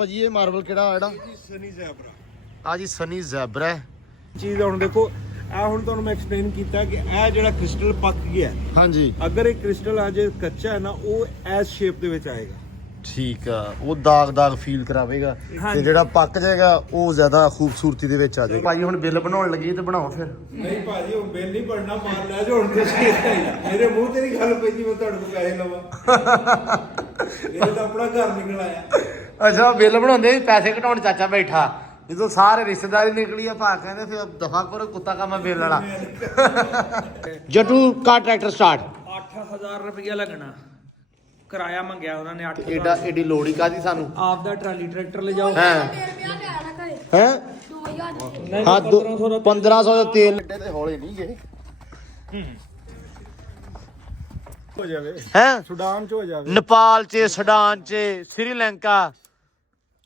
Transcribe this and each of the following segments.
ਭਾਜੀ ਇਹ ਮਾਰਬਲ ਕਿਹੜਾ ਜਿਹੜਾ ਜੀ ਸਨੀ ਜ਼ੈਬਰਾ ਆ ਜੀ ਸਨੀ ਜ਼ੈਬਰਾ ਚੀਜ਼ ਹੁਣ ਦੇਖੋ ਆ ਹੁਣ ਤੁਹਾਨੂੰ ਮੈਂ ਐਕਸਪਲੇਨ ਕੀਤਾ ਕਿ ਇਹ ਜਿਹੜਾ ਕ੍ਰਿਸਟਲ ਪੱਕ ਗਿਆ ਹਾਂਜੀ ਅਗਰ ਇਹ ਕ੍ਰਿਸਟਲ ਅਜੇ ਕੱਚਾ ਹੈ ਨਾ ਉਹ ਐਸ ਸ਼ੇਪ ਦੇ ਵਿੱਚ ਆਏਗਾ ਠੀਕ ਆ ਉਹ ਦਾਗ ਫੀਲ ਕਰਾਵੇਗਾ ਤੇ ਜਿਹੜਾ ਪੱਕ ਜਾਏਗਾ ਉਹ ਜ਼ਿਆਦਾ ਖੂਬਸੂਰਤੀ ਦੇ ਵਿੱਚ ਆ ਜਾਏਗਾ ਭਾਜੀ ਹੁਣ ਬਿੱਲ ਬਣਾਉਣ ਲੱਗੀ ਤੇ ਬਣਾਓ ਫਿਰ ਨਹੀਂ ਭਾਜੀ ਉਹ ਬਿੱਲ ਨਹੀਂ ਪੜਨਾ ਮਾਰ ਲੈ ਜੋ ਹੁਣ ਤੁਸੀਂ ਮੇਰੇ ਮੂੰਹ ਤੇ ਨਹੀਂ ਗੱਲ ਪੈਂਦੀ ਮੈਂ ਤੁਹਾਡੇ ਕੋਲ ਪੈਸੇ ਲਵਾਂ ਇਹ ਤਾਂ ਆਪਣਾ ਘਰ ਨਿਕਲ ਆਇਆ ਅੱਛਾ ਬਿੱਲ ਬਣਾਉਂਦੇ ਪੈਸੇ ਘਟਾਉਣ ਚਾਚਾ ਬੈਠਾ ਜਦੋਂ ਸਾਰੇ ਰਿਸ਼ਤੇਦਾਰੀ ਨਿਕਲੀ ਆ ਭਾ ਕਹਿੰਦੇ ਫਿਰ ਦਫਾ ਕਰੋ ਕੁੱਤਾ ਕੰਮ ਬਿੱਲ ਵਾਲਾ ਜੱਟੂ ਕਾ ਟਰੈਕਟਰ ਸਟਾਰਟ 8000 ਰੁਪਇਆ ਲੱਗਣਾ ਕਿਰਾਇਆ ਮੰਗਿਆ ਉਹਨਾਂ ਨੇ 8000 ਐਡਾ ਐਡੀ ਲੋੜੀ ਕਾਦੀ ਸਾਨੂੰ ਆਪ ਦਾ ਟਰਾਲੀ ਟਰੈਕਟਰ ਲੈ ਜਾਓ ਹੈ ਹੈ ਨਹੀਂ ਹਾਂ 1500 ਦਾ 1500 ਦਾ ਤੇਲ ਤੇ ਹੌਲੇ ਨਹੀਂ ਗਏ ਹੋ ਜਾਵੇ ਹੈ ਸੁਡਾਨ ਚ ਹੋ ਜਾਵੇ ਨੇਪਾਲ ਚ ਸੁਡਾਨ ਚ ਸ੍ਰੀਲੰਕਾ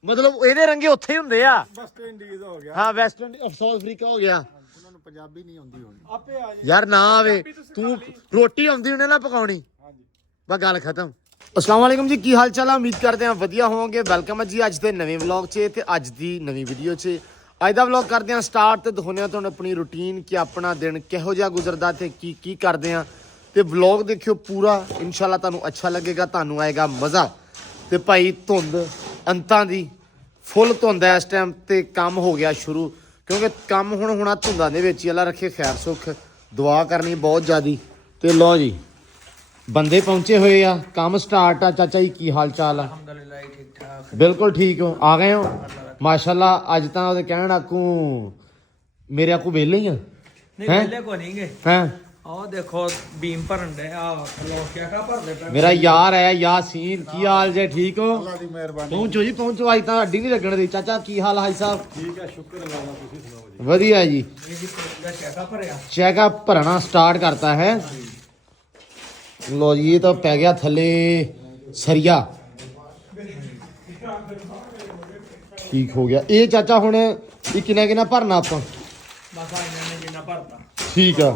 ਮਤਲਬ ਇਹਦੇ ਰੰਗੇ ਉੱਥੇ ਹੀ ਹੁੰਦੇ ਆ ਵੈਸਟ ਇੰਡੀਜ਼ ਹੋ ਗਿਆ ਹਾਂ ਵੈਸਟ ਸਾਊਥ ਅਫਰੀਕਾ ਹੋ ਗਿਆ ਉਹਨਾਂ ਨੂੰ ਪੰਜਾਬੀ ਨਹੀਂ ਆਉਂਦੀ ਹੋਣੀ ਆਪੇ ਆ ਯਾਰ ਨਾ ਆਵੇ ਤੂੰ ਰੋਟੀ ਆਉਂਦੀ ਉਹਨੇ ਨਾ ਪਕਾਉਣੀ ਹਾਂਜੀ ਬਸ ਗੱਲ ਖਤਮ अस्सलाम वालेकुम जी की हाल चाल है उम्मीद करते हैं वधिया होवोगे वेलकम है जी अज के नवे व्लॉग च ते अज दी नवी वीडियो च अज दा व्लॉग करते हैं स्टार्ट ते दिखाने तुहानू अपनी रूटीन कि अपना दिन किहो जिहा गुजरदा ते की करदे हैं ते व्लॉग देखियो पूरा इंशाल्लाह तुहानू अच्छा लगेगा तुहानू आएगा मज़ा ते भाई धुंद अंतां दी फुल धुंद है इस टाइम ते काम हो गया शुरू क्योंकि काम हुण होना धुंदां दे विच ही अल्लाह रखे खैर सुख दुआ करनी बहुत ज़्यादा ते लो जी ਬੰਦੇ ਪਹੁੰਚੇ ਹੋਏ ਆ ਕੰਮ ਸਟਾਰਟ ਆ ਚਾਚਾ ਜੀ ਕੀ ਹਾਲ ਚਾਲ ਆ ਅਲਹਮਦੁਲਿਲਾ ਠੀਕ ਠਾਕ ਬਿਲਕੁਲ ਠੀਕ ਹੋ ਆ ਗਏ ਹੋ ਮਾਸ਼ਾਅੱਲਾ ਅੱਜ ਤਾਂ ਉਹਦੇ ਕਹਿਣ ਆਕੂ ਮੇਰੇ ਆਕੂ ਵਿਹਲੇ ਹੀ ਆ ਨਹੀਂ ਪਹਿਲੇ ਕੋ ਨਹੀਂ ਗਏ ਹੈ ਆਹ ਦੇਖੋ ਬੀਮ ਭਰਨ ਦੇ ਆ ਲੋਕਿਆ ਕਾ ਭਰਦੇ ਪਏ ਮੇਰਾ ਯਾਰ ਆਇਆ ਯਾਸੀਨ ਕੀ ਹਾਲ ਜੇ ਠੀਕ ਹੋ ਅੱਲਾ ਦੀ ਮਿਹਰਬਾਨੀ ਪਹੁੰਚੋ ਜੀ ਪਹੁੰਚੋ ਅੱਜ ਤਾਂ ਅੱਡੀ ਨਹੀਂ ਲੱਗਣ ਦੀ ਚਾਚਾ ਕੀ ਹਾਲ ਹਾਈ ਸਾਹਿਬ ਠੀਕ ਹੈ ਸ਼ੁਕਰ ਅੱਲਾ ਦਾ ਤੁਸੀਂ ਸੁਣਾਓ ਜੀ ਵਧੀਆ ਜੀ ਇਹ ਜੀ ਦਾ ਚੈਕਾ ਭਰਿਆ ਚੈੱਕਅਪ ਭਰਨਾ ਸਟਾਰਟ ਕਰਤਾ ਹੈ ਲੋ ਜੀ ਇਹ ਤਾਂ ਪੈ ਗਿਆ ਥੱਲੇ ਸਰੀਆ ਠੀਕ ਹੋ ਗਿਆ ਇਹ ਚਾਚਾ ਹੁਣ ਇਹ ਕਿੰਨਾ ਭਰਨਾ ਆਪਾਂ ਬਸ ਆ ਇਹਨਾਂ ਨੇ ਜਿੰਨਾ ਭਰਤਾ ਠੀਕ ਆ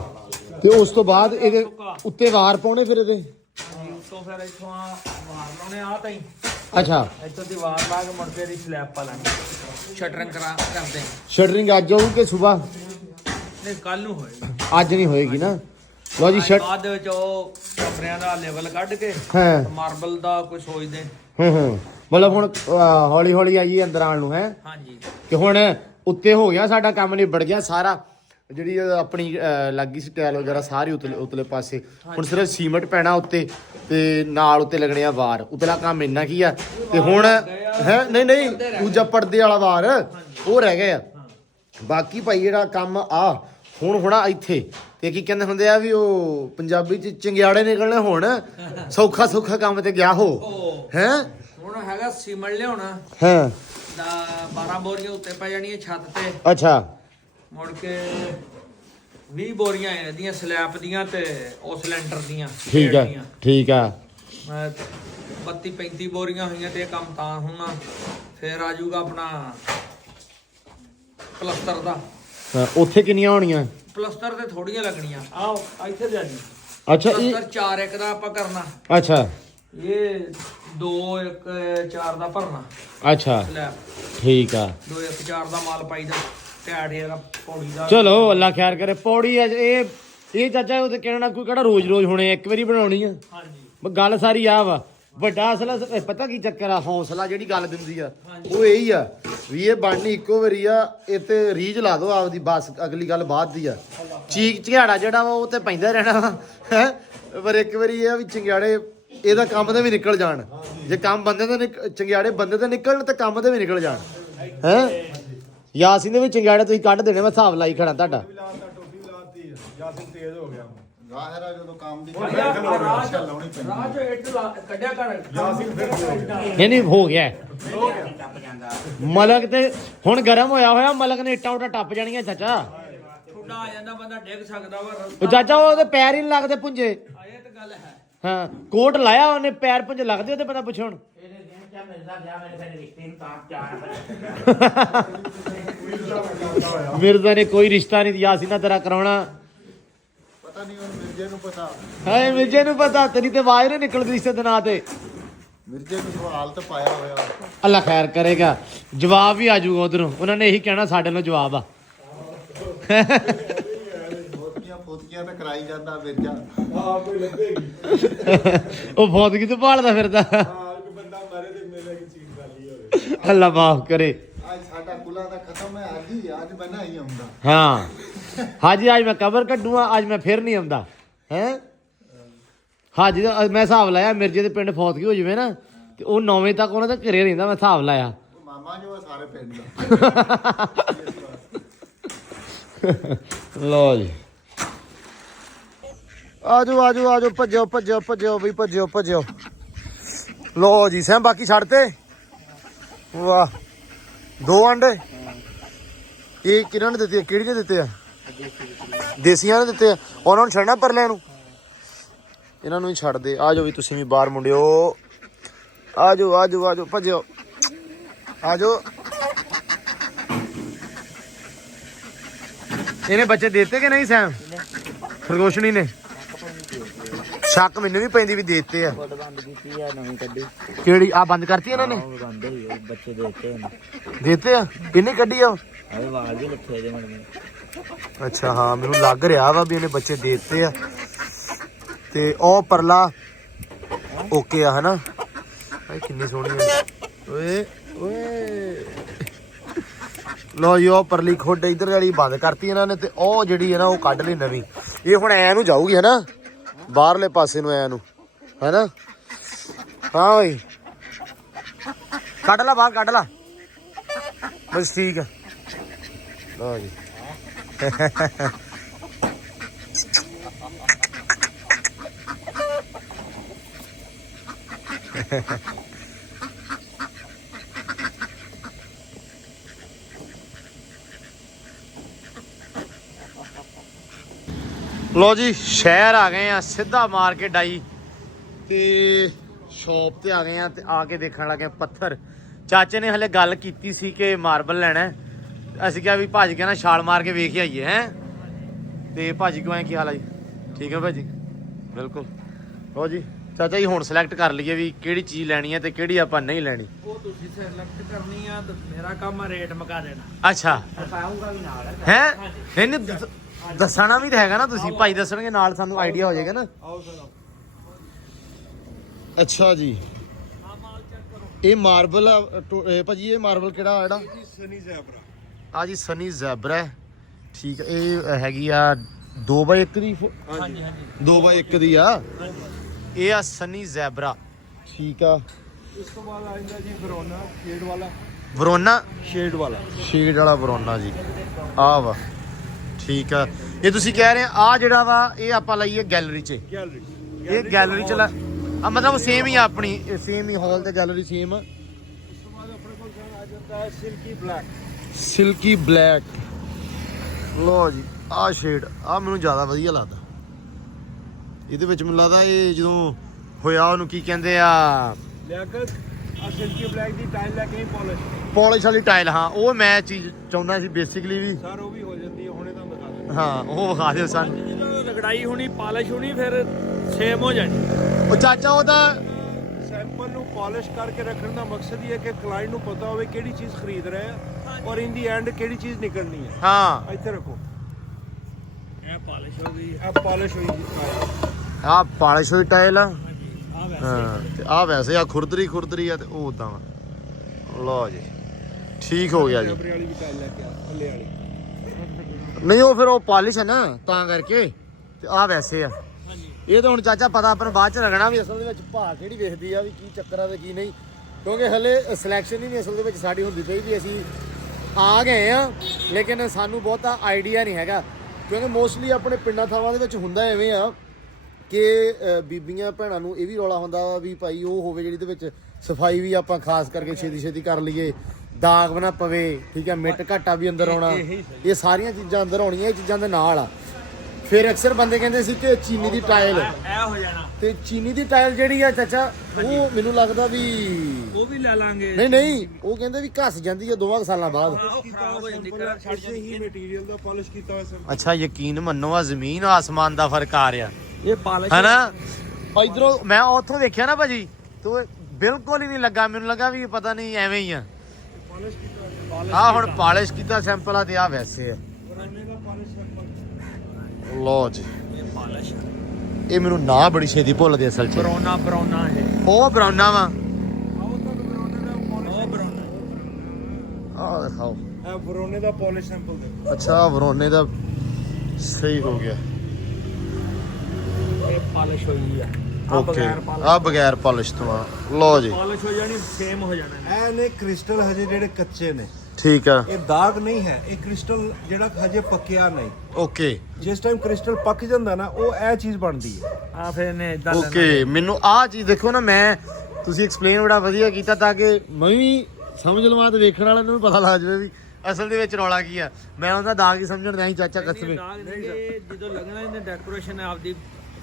ਤੇ ਉਸ ਤੋਂ ਬਾਅਦ ਇਹਦੇ ਉੱਤੇ ਵਾਰ ਪਾਉਣੇ ਫਿਰ ਇਹਦੇ ਤੋਂ ਫਿਰ ਇੱਥੋਂ ਆ ਮਾਰ ਲਾਉਣੇ ਆ ਤਾਂ ਹੀ ਅੱਛਾ ਇੱਥੋਂ ਦੀ ਵਾਰ ਲਾ ਕੇ ਮੁੜ ਕੇ ਦੀ ਸਲੈਬ ਪਾ ਲਾਂਗੇ ਸ਼ਟਰਿੰਗ ਕਰਦੇ ਸ਼ਟਰਿੰਗ ਅੱਜ ਹੋਊ ਕਿ ਸਵੇਰ ਨਹੀਂ ਕੱਲ ਨੂੰ ਹੋਏਗਾ ਅੱਜ ਨਹੀਂ ਹੋਏਗੀ ਨਾ ਲਓ ਜੀ ਸ਼ਟ ਬਾਅਦ ਵਿੱਚ ਉਹ ਕਮਰਿਆਂ ਦਾ ਲੈਵਲ ਕੱਢ ਕੇ ਹਾਂ ਮਾਰਬਲ ਦਾ ਕੋਈ ਸੋਚਦੇ ਹਾਂ ਮਤਲਬ ਹੁਣ ਹੌਲੀ ਹੌਲੀ ਆਈਏ ਅੰਦਰ ਆਉਣ ਨੂੰ ਹੈ ਹਾਂਜੀ ਕਿ ਹੁਣ ਉੱਤੇ ਹੋ ਗਿਆ ਸਾਡਾ ਕੰਮ ਨਿਬੜ ਗਿਆ ਸਾਰਾ ਜਿਹੜੀ ਆਪਣੀ ਲੱਗੀ ਸੀ ਟਾਇਲ ਵਗੈਰਾ ਸਾਰੀ ਉਤਲੇ ਪਾਸੇ ਹੁਣ ਸਿਰਫ ਸੀਮੈਂਟ ਪੈਣਾ ਉੱਤੇ ਤੇ ਨਾਲ ਉੱਤੇ ਲੱਗਣੇ ਆ ਵਾਰ ਉਤਲਾ ਕੰਮ ਇੰਨਾ ਕੀ ਆ ਤੇ ਹੁਣ ਹੈ ਨਹੀਂ ਦੂਜਾ ਪਰਦੇ ਵਾਲਾ ਵਾਰ ਉਹ ਰਹਿ ਗਏ ਆ ਬਾਕੀ ਭਾਈ ਜਿਹੜਾ ਕੰਮ ਆ ਹੁਣ ਹੋਣਾ ਇੱਥੇ ਤੇ ਕੀ ਕਹਿੰਦੇ ਹੁੰਦੇ ਆ ਵੀ ਉਹ ਪੰਜਾਬੀ ਚ ਚੰਗਿਆੜੇ ਨਿਕਲਣੇ ਹੁਣ ਸੌਖਾ ਕੰਮ ਤੇ ਗਿਆ ਹੋ ਹੈ ਹੁਣ ਹੈਗਾ ਸੀਮੈਂਟ ਲਿਆਉਣਾ ਹਾਂ ਦਾ 12 ਬੋਰੀਆਂ ਉੱਤੇ ਪੈ ਜਾਣੀਆਂ ਛੱਤ ਤੇ ਅੱਛਾ ਮੁੜ ਕੇ 20 ਬੋਰੀਆਂ ਇਹਦੀਆਂ ਸਲੈਬ ਦੀਆਂ ਤੇ ਉਹ ਸਿਲੰਡਰ ਦੀਆਂ ਠੀਕ ਆ 32 35 ਬੋਰੀਆਂ ਹੋਈਆਂ ਤੇ ਇਹ ਕੰਮ ਤਾਂ ਹੋਣਾ ਫਿਰ ਆ ਜਾਊਗਾ ਆਪਣਾ ਪਲਸਤਰ ਦਾ ਉੱਥੇ ਕਿੰਨੀਆਂ ਹੋਣੀਆਂ ਪਲਸਤਰ ਤੇ ਥੋੜੀਆਂ ਲੱਗਣੀਆਂ ਆਹ ਇੱਥੇ ਜਾਣੀ ਅੱਛਾ ਇਹ ਪਲਸਤਰ 4 ਇੱਕ ਦਾ ਆਪਾਂ ਕਰਨਾ ਅੱਛਾ ਇਹ 2 1 4 ਦਾ ਭਰਨਾ ਅੱਛਾ ਸਲੈਬ ਠੀਕ ਆ 2 1 4 ਦਾ ਮਾਲ ਪਾਈਦਾ ਟੈਡ ਇਹਦਾ ਪੌੜੀ ਦਾ ਚਲੋ ਅੱਲਾ ਖੈਰ ਕਰੇ ਪੌੜੀ ਇਹ ਚਾਚਾ ਉਹ ਤੇ ਕਹਿਣਾ ਕੋਈ ਕਿਹੜਾ ਰੋਜ਼ ਹੋਣੇ ਇੱਕ ਵਾਰੀ ਬਣਾਉਣੀ ਆ ਹਾਂਜੀ ਗੱਲ ਸਾਰੀ ਆ ਵਾ ਵੱਡਾ ਅਸਲਾ ਪਤਾ ਕੀ ਚੱਕਰ ਆ ਹੌਸਲਾ ਜਿਹੜੀ ਗੱਲ ਦਿੰਦੀ ਆ ਉਹ ਇਹੀ ਆ ਵੀ ਇਹ ਬਣਨੀ ਇੱਕੋ ਵਾਰੀ ਆ ਇਹ ਤੇ ਰੀਝ ਲਾ ਦੋ ਆਪਦੀ ਬਸ ਅਗਲੀ ਗੱਲ ਬਾਅਦ ਦੀ ਆ ਚੀਕ ਝਿਆੜਾ ਜਿਹੜਾ ਵਾ ਉਹ ਤੇ ਪੈਂਦਾ ਰਹਿਣਾ ਵਾ ਹੈ ਪਰ ਇੱਕ ਵਾਰੀ ਇਹ ਆ ਵੀ ਚੰਗਿਆੜੇ ਇਹਦਾ ਕੰਮ ਤੇ ਵੀ ਨਿਕਲ ਜਾਣ ਜੇ ਕੰਮ ਬੰਦੇ ਤੇ ਚੰਗਿਆੜੇ ਬੰਦੇ ਤੇ ਨਿਕਲਣ ਤੇ ਕੰਮ ਤੇ ਵੀ ਨਿਕਲ ਜਾਣ ਹੈ ਯਾਸੀਨ ਦੇ ਵੀ ਚੰਗਿਆੜੇ ਤੁਸੀਂ ਕੱਢ ਦੇਣੇ ਮੈਂ ਹਿਸਾਬ ਲਾਈ ਖੜਾ ਤੁਹਾਡਾ ਟੋਪੀ ਲਾਤੀ ਯਾਸਿਨ ਤੇਜ਼ ਹੋ ਗਿਆ ਜ਼ਾਹਿਰ ਆ ਜਦੋਂ ਕੰਮ ਦੀ ਰਾਜ ਇੱਟ ਕੱਢਿਆ ਕਰ ਯਾਸਿਨ ਫਿਰ ਹੋ ਗਿਆ ਨਹੀਂ ਹੋ ਗਿਆ ਮਲਕ ਤੇ ਹੁਣ ਗਰਮ ਹੋਇਆ ਮਲਕ ਨੇ ਇੱਟਾਂ ਉਟਾ ਟੱਪ ਜਾਣੀਆਂ ਚਾਚਾ ਠੁੱਡਾ ਆ ਜਾਂਦਾ ਬੰਦਾ ਡਿੱਗ ਸਕਦਾ ਵਾ ਉਹ ਚਾਚਾ ਉਹਦੇ ਪੈਰ ਹੀ ਨਹੀਂ ਲੱਗਦੇ ਪੁੰਜੇ ਇਹ ਤਾਂ ਗੱਲ ਹੈ ਹਾਂ ਕੋਟ ਲਾਇਆ ਉਹਨੇ ਪੈਰ ਪੁੰਜੇ ਲੱਗਦੇ ਉਹਦੇ ਪਤਾ ਪੁੱਛ ਹੁਣ ਮਿਰਜ਼ਾ ਨੇ ਕੋਈ ਰਿਸ਼ਤਾ ਨਹੀਂ ਯਾਸੀਨ ਨਾਲ ਤੇਰਾ ਕਰਾਉਣਾ ਪਤਾ ਨਹੀਂ ਉਹ ਮਿਰਜ਼ੇ ਨੂੰ ਪਤਾ ਹਾਏ ਮਿਰਜ਼ੇ ਨੂੰ ਪਤਾ ਤੇਰੀ ਤੇ ਆਵਾਜ਼ ਨਹੀਂ ਨਿਕਲਦੀ ਰਿਸ਼ਤੇ ਦੇ ਨਾਂ ਤੇ ਮਿਰਜੇ ਨੂੰ ਸਵਾਲ ਤਾਂ ਪਾਇਆ ਹੋਇਆ। ਅੱਲਾ ਖੈਰ ਕਰੇਗਾ, ਜਵਾਬ ਵੀ ਆ ਜਾਊਗਾ ਉਧਰੋਂ। ਉਹਨਾਂ ਨੇ ਇਹੀ ਕਹਿਣਾ ਸਾਡੇ ਨਾਲ ਜਵਾਬ ਆ। ਫੋਤੀਆਂ ਤਾਂ ਕਰਾਈ ਜਾਂਦਾ ਮਿਰਜਾ। ਹਾਂ ਕੋਈ ਲੱਭੇਗੀ। ਉਹ ਫੌਤਗੀ ਤੋਂ ਭਾਲਦਾ ਫਿਰਦਾ। ਹਾਂ ਇੱਕ ਬੰਦਾ ਮਾਰੇ ਤੇ ਮੇਰੇ ਕੀ ਚੀਜ਼ ਖਾਲੀ ਹੋਵੇ। ਅੱਲਾ ਮਾਫ ਕਰੇ। ਅੱਜ ਸਾਡਾ ਕੁਲਾ ਦਾ ਖਤਮ ਹੈ। ਅੱਜ ਮੈਂ ਨਹੀਂ ਆਉਂਦਾ। ਹਾਂ ਹਾਜੀ ਅੱਜ ਮੈਂ ਕਬਰ ਕੱਢੂਆ, ਅੱਜ ਮੈਂ ਫਿਰ ਨਹੀਂ ਆਉਂਦਾ ਹੈ। ਹਾਜੀ ਦਾ ਮੈਂ ਹਿਸਾਬ ਲਾਇਆ, ਮਿਰਜੇ ਦੇ ਪਿੰਡ ਫੌਤਗੀ ਹੋ ਜਾਵੇ ਨਾ ਤੇ ਉਹ 9 ਤੱਕ ਉਹਨਾਂ ਦਾ ਘਰੇ ਰਹਿੰਦਾ। ਮੈਂ ਹਿਸਾਬ ਲਾਇਆ। ਮਾਮਾ ਜੋ ਆ ਸਾਰੇ ਪਿੰਡ ਦਾ। ਲਓ ਜੀ ਆਜੋ ਆਜੋ ਆਜੋ, ਭੱਜੋ ਭੱਜੋ ਭੱਜੋ ਵੀ ਭੱਜੋ ਭੱਜੋ। ਲਓ ਜੀ ਸੈਮ ਬਾਕੀ ਛੱਡਤੇ। ਵਾਹ 2 ਅੰਡੇ ਇਹ ਕਿਹਨਾਂ ਨੇ ਦਿੱਤੇ? ਕਿਹੜੀ ਨੇ ਦਿੱਤੇ ਆ? ਦੇਸੀਆਂ ਨੇ ਦਿੱਤੇ ਆ। ਉਹਨਾਂ ਨੂੰ ਛੱਡਣਾ ਪਰਲਿਆਂ ਨੂੰ, ਇਹਨਾਂ ਨੂੰ ਹੀ ਛੱਡ ਦੇ। ਆਜੋ ਵੀ ਤੁਸੀਂ ਵੀ ਬਾਹਰ ਮੁੰਡਿਓ, ਆਜੋ ਆਜੋ ਆਜੋ ਭੱਜੋ ਆਜੋ। ਇਹਨੇ ਬੱਚੇ ਦਿੱਤੇ ਕਿ ਨਹੀਂ ਸੈਮ? ਖਰਗੋਸ਼ਣੀ ਨੇ ਸ਼ੱਕ ਮੈਨੂੰ ਵੀ ਪੈਂਦੀ ਵੀ ਦੇਤੇ ਆ। ਬੰਦ ਕੀਤੀ ਆ ਨਵੀਂ ਕੱਢੀ। ਕਿਹੜੀ ਆ ਬੰਦ ਕਰਤੀ ਇਹਨਾਂ ਨੇ? ਬੰਦ ਹੋਈ ਆ, ਬੱਚੇ ਦੇਤੇ ਹਨ। ਦੇਤੇ ਆ? ਕਿੰਨੇ ਕੱਢੀ ਆ? ਆਵੇ ਵਾਲ ਵੀ ਲੱਥੇ ਦੇ ਮਣ। ਅੱਛਾ ਹਾਂ ਮੈਨੂੰ ਲੱਗ ਰਿਹਾ ਵਾ ਵੀ ਇਹਨੇ ਬੱਚੇ ਦੇਤੇ ਆ। ਤੇ ਉਹ ਪਰਲਾ ਓਕੇ ਆ ਹਨਾ। ਭਾਈ ਕਿੰਨੀ ਸੋਹਣੀ ਆ। ਓਏ ਓਏ ਲੋ ਜੀ ਉਹ ਪਰਲੀ ਖੁੱਡ ਇਧਰ ਵਾਲੀ ਬੰਦ ਕਰਤੀ ਇਹਨਾਂ ਨੇ ਤੇ ਉਹ ਜਿਹੜੀ ਹੈ ਨਾ ਉਹ ਕੱਢ ਲਈ ਨਵੀਂ। ਇਹ ਹੁਣ ਐ ਨੂੰ ਜਾਊਗੀ ਹਨਾ, ਬਾਹਰਲੇ ਪਾਸੇ ਨੂੰ ਐ ਨੂੰ ਹੈਨਾ। ਹਾਂ ਓਏ ਕੱਢ ਲਾ ਬਾਹਰ, ਕੱਢ ਲਾ ਬਸ ਠੀਕ ਆ। ਲਓ ਜੀ ਲੋ ਜੀ ਸ਼ਹਿਰ ਆ ਗਏ ਆ, ਸਿੱਧਾ ਮਾਰਕੀਟ ਆਈ ਤੇ ਸ਼ੌਪ ਤੇ ਆ ਗਏ ਆ ਤੇ ਆ ਕੇ ਦੇਖਣ ਲੱਗੇ ਪੱਥਰ। ਚਾਚੇ ਨੇ ਹਲੇ ਗੱਲ ਕੀਤੀ ਸੀ ਕਿ ਮਾਰਬਲ ਲੈਣਾ ਹੈ। ਅਸੀਂ ਕਿਹਾ ਵੀ ਭਾਜੀ ਕਹਿੰਦਾ ਛਾਲ ਮਾਰ ਕੇ ਵੇਖ ਆਈਏ ਹੈ। ਤੇ ਭਾਜੀ ਕਿਉਂ ਕੀ ਹਾਲ ਆ ਜੀ? ਠੀਕ ਹੈ ਭਾਜੀ ਬਿਲਕੁਲ। ਲੋ ਜੀ ਚਾਚਾ ਜੀ ਹੁਣ ਸਿਲੈਕਟ ਕਰ ਲਈਏ ਵੀ ਕਿਹੜੀ ਚੀਜ਼ ਲੈਣੀ ਹੈ ਤੇ ਕਿਹੜੀ ਆਪਾਂ ਨਹੀਂ ਲੈਣੀ। ਉਹ ਤੁਸੀਂ ਸਿਲੈਕਟ ਕਰਨੀ ਆ ਤੇ ਮੇਰਾ ਕੰਮ ਆ ਰੇਟ ਮੁਕਾ ਦੇਣਾ। ਅੱਛਾ ਪਾਉਂਗਾ ਵੀ ਨਾਲ ਹੈ ਇਹਨੇ ਦੱਸਣਾ ਵੀ ਤਾਂ ਹੈਗਾ ਨਾ, ਤੁਸੀਂ ਭਾਈ ਦੱਸਣਗੇ ਨਾਲ ਸਾਨੂੰ ਆਈਡੀਆ ਹੋ ਜਾਏਗਾ ਨਾ। ਆਓ ਸਰ ਆਓ। ਅੱਛਾ ਜੀ ਇਹ ਮਾਰਬਲ ਆ ਭਾਜੀ। ਇਹ ਮਾਰਬਲ ਕਿਹੜਾ ਜਿਹੜਾ? ਜੀ ਸਨੀ ਜ਼ੈਬਰਾ। ਆ ਜੀ ਸਨੀ ਜ਼ੈਬਰਾ ਠੀਕ। ਇਹ ਹੈਗੀ ਆ 2x1 ਦੀ। ਹਾਂਜੀ ਹਾਂਜੀ 2x1 ਦੀ ਆ। ਇਹ ਆ ਸਨੀ ਜ਼ੈਬਰਾ ਠੀਕ ਆ। ਇਸ ਤੋਂ ਬਾਅਦ ਆ ਜਾਂਦਾ ਜੀ ਵਰੋਨਾ ਸ਼ੇਡ ਵਾਲਾ। ਵਰੋਨਾ ਸ਼ੇਡ ਵਾਲਾ। ਸ਼ੇਡ ਵਾਲਾ ਵਰੋਨਾ ਜੀ ਆ ਵਾ ਠੀਕ ਆ। ਇਹ ਤੁਸੀਂ ਕਹਿ ਰਹੇ ਆ ਜਿਹੜਾ ਵਾ ਇਹ ਆਪਾਂ ਲਈਏ ਗੈਲਰੀ 'ਚ। ਗੈਲਰੀ। ਇਹ ਗੈਲਰੀ 'ਚ ਮਤਲਬ ਸੇਮ ਹੀ ਆ ਆਪਣੀ, ਸੇਮ ਹੀ ਹਾਲ ਤੇ ਗੈਲਰੀ ਸੇਮ ਆ। ਉਸ ਤੋਂ ਬਾਅਦ ਆਪਣੇ ਕੋਲ ਸਰ ਆ ਜਾਂਦਾ ਹੈ ਸਿਲਕੀ ਬਲੈਕ। Silky black. ਲੋ ਜੀ ਆਹ ਸ਼ੇਡ ਆ ਮੈਨੂੰ ਜ਼ਿਆਦਾ ਵਧੀਆ ਲੱਗਦਾ। ਇਹਦੇ ਵਿੱਚ ਮੈਨੂੰ ਲੱਗਦਾ ਇਹ ਜਦੋਂ ਹੋਇਆ ਉਹਨੂੰ ਕੀ ਕਹਿੰਦੇ ਆ, ਲਿਆਕਤ ਆ ਸਿਲਕੀ ਬਲੈਕ ਦੀ ਟਾਈਲ ਲੈ ਕੇ ਪਾਲਿਸ਼। ਪਾਲਿਸ਼ ਵਾਲੀ ਟਾਈਲ। ਹਾਂ ਉਹ ਮੈਂ ਚੀਜ਼ ਚਾਹੁੰਦਾ ਸੀ ਬੇਸਿਕਲੀ ਵੀ। ਸਰ ਉਹ ਵੀ ਹੋ ਜਾਂਦੀ ਹੈ, ਹੁਣੇ ਤੁਹਾਨੂੰ ਦਿਖਾ ਦਿੰਦਾ। ਹਾਂ ਉਹ ਵਿਖਾ ਦਿਓ ਸਾਨੂੰ। ਜਦੋਂ ਰਗੜਾਈ ਹੋਣੀ ਪਾਲਿਸ਼ ਹੋਣੀ ਫਿਰ ਸੇਮ ਹੋ ਜਾਣੀ। ਉਹ ਚਾਚਾ ਉਹਦਾ ਸੈਂਪਲ ਨੂੰ ਪਾਲਿਸ਼ ਕਰਕੇ ਰੱਖਣ ਦਾ ਮਕਸਦ ਇਹ ਹੈ ਕਿ ਕਲਾਇੰਟ ਨੂੰ ਪਤਾ ਹੋਵੇ ਕਿਹੜੀ ਚੀਜ਼ ਖਰੀਦ ਰਿਹਾ ਹੈ ਔਰ ਇਨ ਦੀ ਐਂਡ ਕਿਹੜੀ ਚੀਜ਼ ਨਿਕਲਣੀ ਹੈ। ਹਾਂ ਇੱਥੇ ਰੱਖੋ। ਇਹ ਪਾਲਿਸ਼ ਹੋ ਗਈ। ਇਹ ਪਾਲਿਸ਼ ਹੋਈ ਜੀ। ਆਹ ਪਾਲਿਸ਼ ਹੋਈ ਟਾਈਲ ਆ। ਆ ਵੈਸੇ ਹਾਂ ਤੇ ਆਹ ਵੈਸੇ ਆ ਖੁਰਦਰੀ ਆ ਤੇ ਉਹ ਉਦਾਂ ਵਾ। ਲਓ ਜੀ ਠੀਕ ਹੋ ਗਿਆ ਜੀ। ਕੈਮਰੇ ਵਾਲੀ ਵੀ ਟਾਈਲ ਲੈ ਕੇ ਆ ਥੱਲੇ ਵਾਲੀ। ਨਹੀਂ ਉਹ ਫਿਰ ਉਹ ਪਾਲਿਸ਼ ਹੈ ਨਾ ਤਾਂ ਕਰਕੇ ਤੇ ਆਹ ਵੈਸੇ ਆ। ਇਹ ਤਾਂ ਹੁਣ ਚਾਚਾ ਪਤਾ ਆਪਾਂ ਨੂੰ ਬਾਅਦ ਚ ਲੱਗਣਾ ਵੀ ਅਸਲ ਦੇ ਵਿੱਚ ਭਾਅ ਕਿਹੜੀ ਵੇਖਦੀ ਆ ਵੀ ਕੀ ਚੱਕਰ ਆ ਤੇ ਕੀ ਨਹੀਂ, ਕਿਉਂਕਿ ਹਲੇ ਸਿਲੈਕਸ਼ਨ ਹੀ ਨਹੀਂ ਅਸਲ ਦੇ ਵਿੱਚ ਸਾਡੀ ਹੁੰਦੀ ਪਈ ਵੀ ਅਸੀਂ ਆ ਗਏ ਆ ਲੇਕਿਨ ਸਾਨੂੰ ਬਹੁਤਾ ਆਈਡੀਆ ਨਹੀਂ ਹੈਗਾ। ਕਿਉਂਕਿ ਮੋਸਟਲੀ ਆਪਣੇ ਪਿੰਡਾਂ ਥਾਵਾਂ ਦੇ ਵਿੱਚ ਹੁੰਦਾ ਐਵੇਂ ਆ ਕਿ ਬੀਬੀਆਂ ਭੈਣਾਂ ਨੂੰ ਇਹ ਵੀ ਰੌਲਾ ਹੁੰਦਾ ਵਾ ਵੀ ਭਾਈ ਉਹ ਹੋਵੇ ਜਿਹੜੀ ਦੇ ਵਿੱਚ ਸਫਾਈ ਵੀ ਆਪਾਂ ਖਾਸ ਕਰਕੇ ਛੇਤੀ ਕਰ ਲਈਏ, ਦਾਗ ਵੀ ਨਾ ਪਵੇ, ਠੀਕ ਹੈ, ਮਿੱਟ ਘਾਟਾ ਵੀ ਅੰਦਰ ਆਉਣਾ, ਇਹ ਸਾਰੀਆਂ ਚੀਜ਼ਾਂ ਅੰਦਰ ਆਉਣੀਆਂ। ਇਹ ਚੀਜ਼ਾਂ ਦੇ ਨਾਲ ਆ ਫਿਰ ਅਕਸਰ ਬੰਦੇ ਕਹਿੰਦੇ ਸੀ ਕਿ ਚੀਨੀ ਦੀ ਟਾਇਲ ਇਹ ਹੋ ਜਾਣਾ ਤੇ ਚੀਨੀ ਦੀ ਟਾਇਲ ਜਿਹੜੀ ਆ ਚਾਚਾ ਉਹ ਮੈਨੂੰ ਲੱਗਦਾ ਵੀ ਉਹ ਵੀ ਲੈ ਲਾਂਗੇ। ਨਹੀਂ ਉਹ ਕਹਿੰਦੇ ਵੀ ਘਸ ਜਾਂਦੀ ਆ 2 ਸਾਲਾਂ ਬਾਅਦ। ਖਰਾਬ ਹੋ ਜਾਂਦੀ ਕਲਰ ਛੱਡ ਇਸੇ ਹੀ ਮਟੀਰੀਅਲ ਦਾ ਪਾਲਿਸ਼ ਕੀਤਾ ਹੋਇਆ ਸਰ। ਅੱਛਾ ਯਕੀਨ ਮੰਨੋ ਆ ਜ਼ਮੀਨ ਆਸਮਾਨ ਦਾ ਫਰਕ ਆ ਰਿਹਾ ਇਹ ਪਾਲਿਸ਼ ਹੈਨਾ। ਇਧਰੋਂ ਮੈਂ ਉੱਥੋਂ ਦੇਖਿਆ ਨਾ ਭਾਜੀ ਤੇ ਬਿਲਕੁਲ ਹੀ ਨਹੀਂ ਲੱਗਾ, ਮੈਨੂੰ ਲੱਗਾ ਵੀ ਪਤਾ ਨਹੀਂ ਐਵੇਂ ਹੀ ਆ। ਆ ਹੁਣ ਪਾਲਿਸ਼ ਕੀਤਾ ਸੈਂਪਲ ਆ ਤੇ ਆ ਵੈਸੇ ਆ। ਲੋ ਜੀ ਇਹ ਪਾਲਿਸ਼ ਇਹ ਮੈਨੂੰ ਨਾ ਬੜੀ ਛੇਤੀ ਭੁੱਲਦੇ ਅਸਲ 'ਚ। ਬਰੌਨਾ ਹੈ ਉਹ ਬਰਾਉਨਾ ਵਾ ਉਹ ਬਰੌਨਾ ਆ ਦਿਖਾਓ। ਇਹ ਬਰੋਨੇ ਦਾ ਪਾਲਿਸ਼ ਸੈਂਪਲ ਦੇ। ਅੱਛਾ ਵਰੋਨੇ ਦਾ ਸਹੀ ਹੋ ਗਿਆ। ਇਹ ਪਾਲਿਸ਼ ਹੋਈ ਆ ਓਕੇ ਆ ਬਗੈਰ ਪਾਲਿਸ਼ ਤੋਂ ਆ। ਲੋ ਜੀ ਪਾਲਿਸ਼ ਹੋ ਜਾਣੀ ਸੇਮ ਹੋ ਜਾਣਾ। ਇਹ ਨੇ ਕ੍ਰਿਸਟਲ ਹਜੇ ਜਿਹੜੇ ਕੱਚੇ ਨੇ, ਠੀਕ ਆ ਇਹ ਦਾਗ ਨਹੀਂ ਹੈ, ਇਹ ਕ੍ਰਿਸਟਲ ਜਿਹੜਾ ਹਜੇ ਪੱਕਿਆ ਨਹੀਂ। ਓਕੇ ਜਿਸ ਟਾਈਮ ਕ੍ਰਿਸਟਲ ਪੱਕ ਜਾਂਦਾ ਨਾ ਉਹ ਇਹ ਚੀਜ਼ ਬਣਦੀ ਹੈ। ਆ ਫਿਰ ਨੇ ਇਦਾਂ ਓਕੇ ਮੈਨੂੰ ਆਹ ਚੀਜ਼ ਦੇਖੋ ਨਾ, ਮੈਂ ਤੁਸੀਂ ਐਕਸਪਲੇਨ ਬੜਾ ਵਧੀਆ ਕੀਤਾ ਤਾਂ ਕਿ ਮੈਂ ਵੀ ਸਮਝ ਲਵਾਂ ਤੇ ਵੇਖਣ ਵਾਲਿਆਂ ਨੂੰ ਵੀ ਪਤਾ ਲੱਗ ਜਾਵੇ ਵੀ ਅਸਲ ਦੇ ਵਿੱਚ ਰੌਲਾ ਕੀ ਆ। ਮੈਂ ਉਹਦਾ ਦਾਗ ਹੀ ਸਮਝਣ ਦਾ ਹੀ ਚਾਚਾ ਕਸਵੇ। ਦਾਗ ਨਹੀਂ ਜਦੋਂ ਲੱਗਣਾ ਇਹਨੇ ਡੈਕੋਰੇਸ਼ਨ ਆਪਦੀ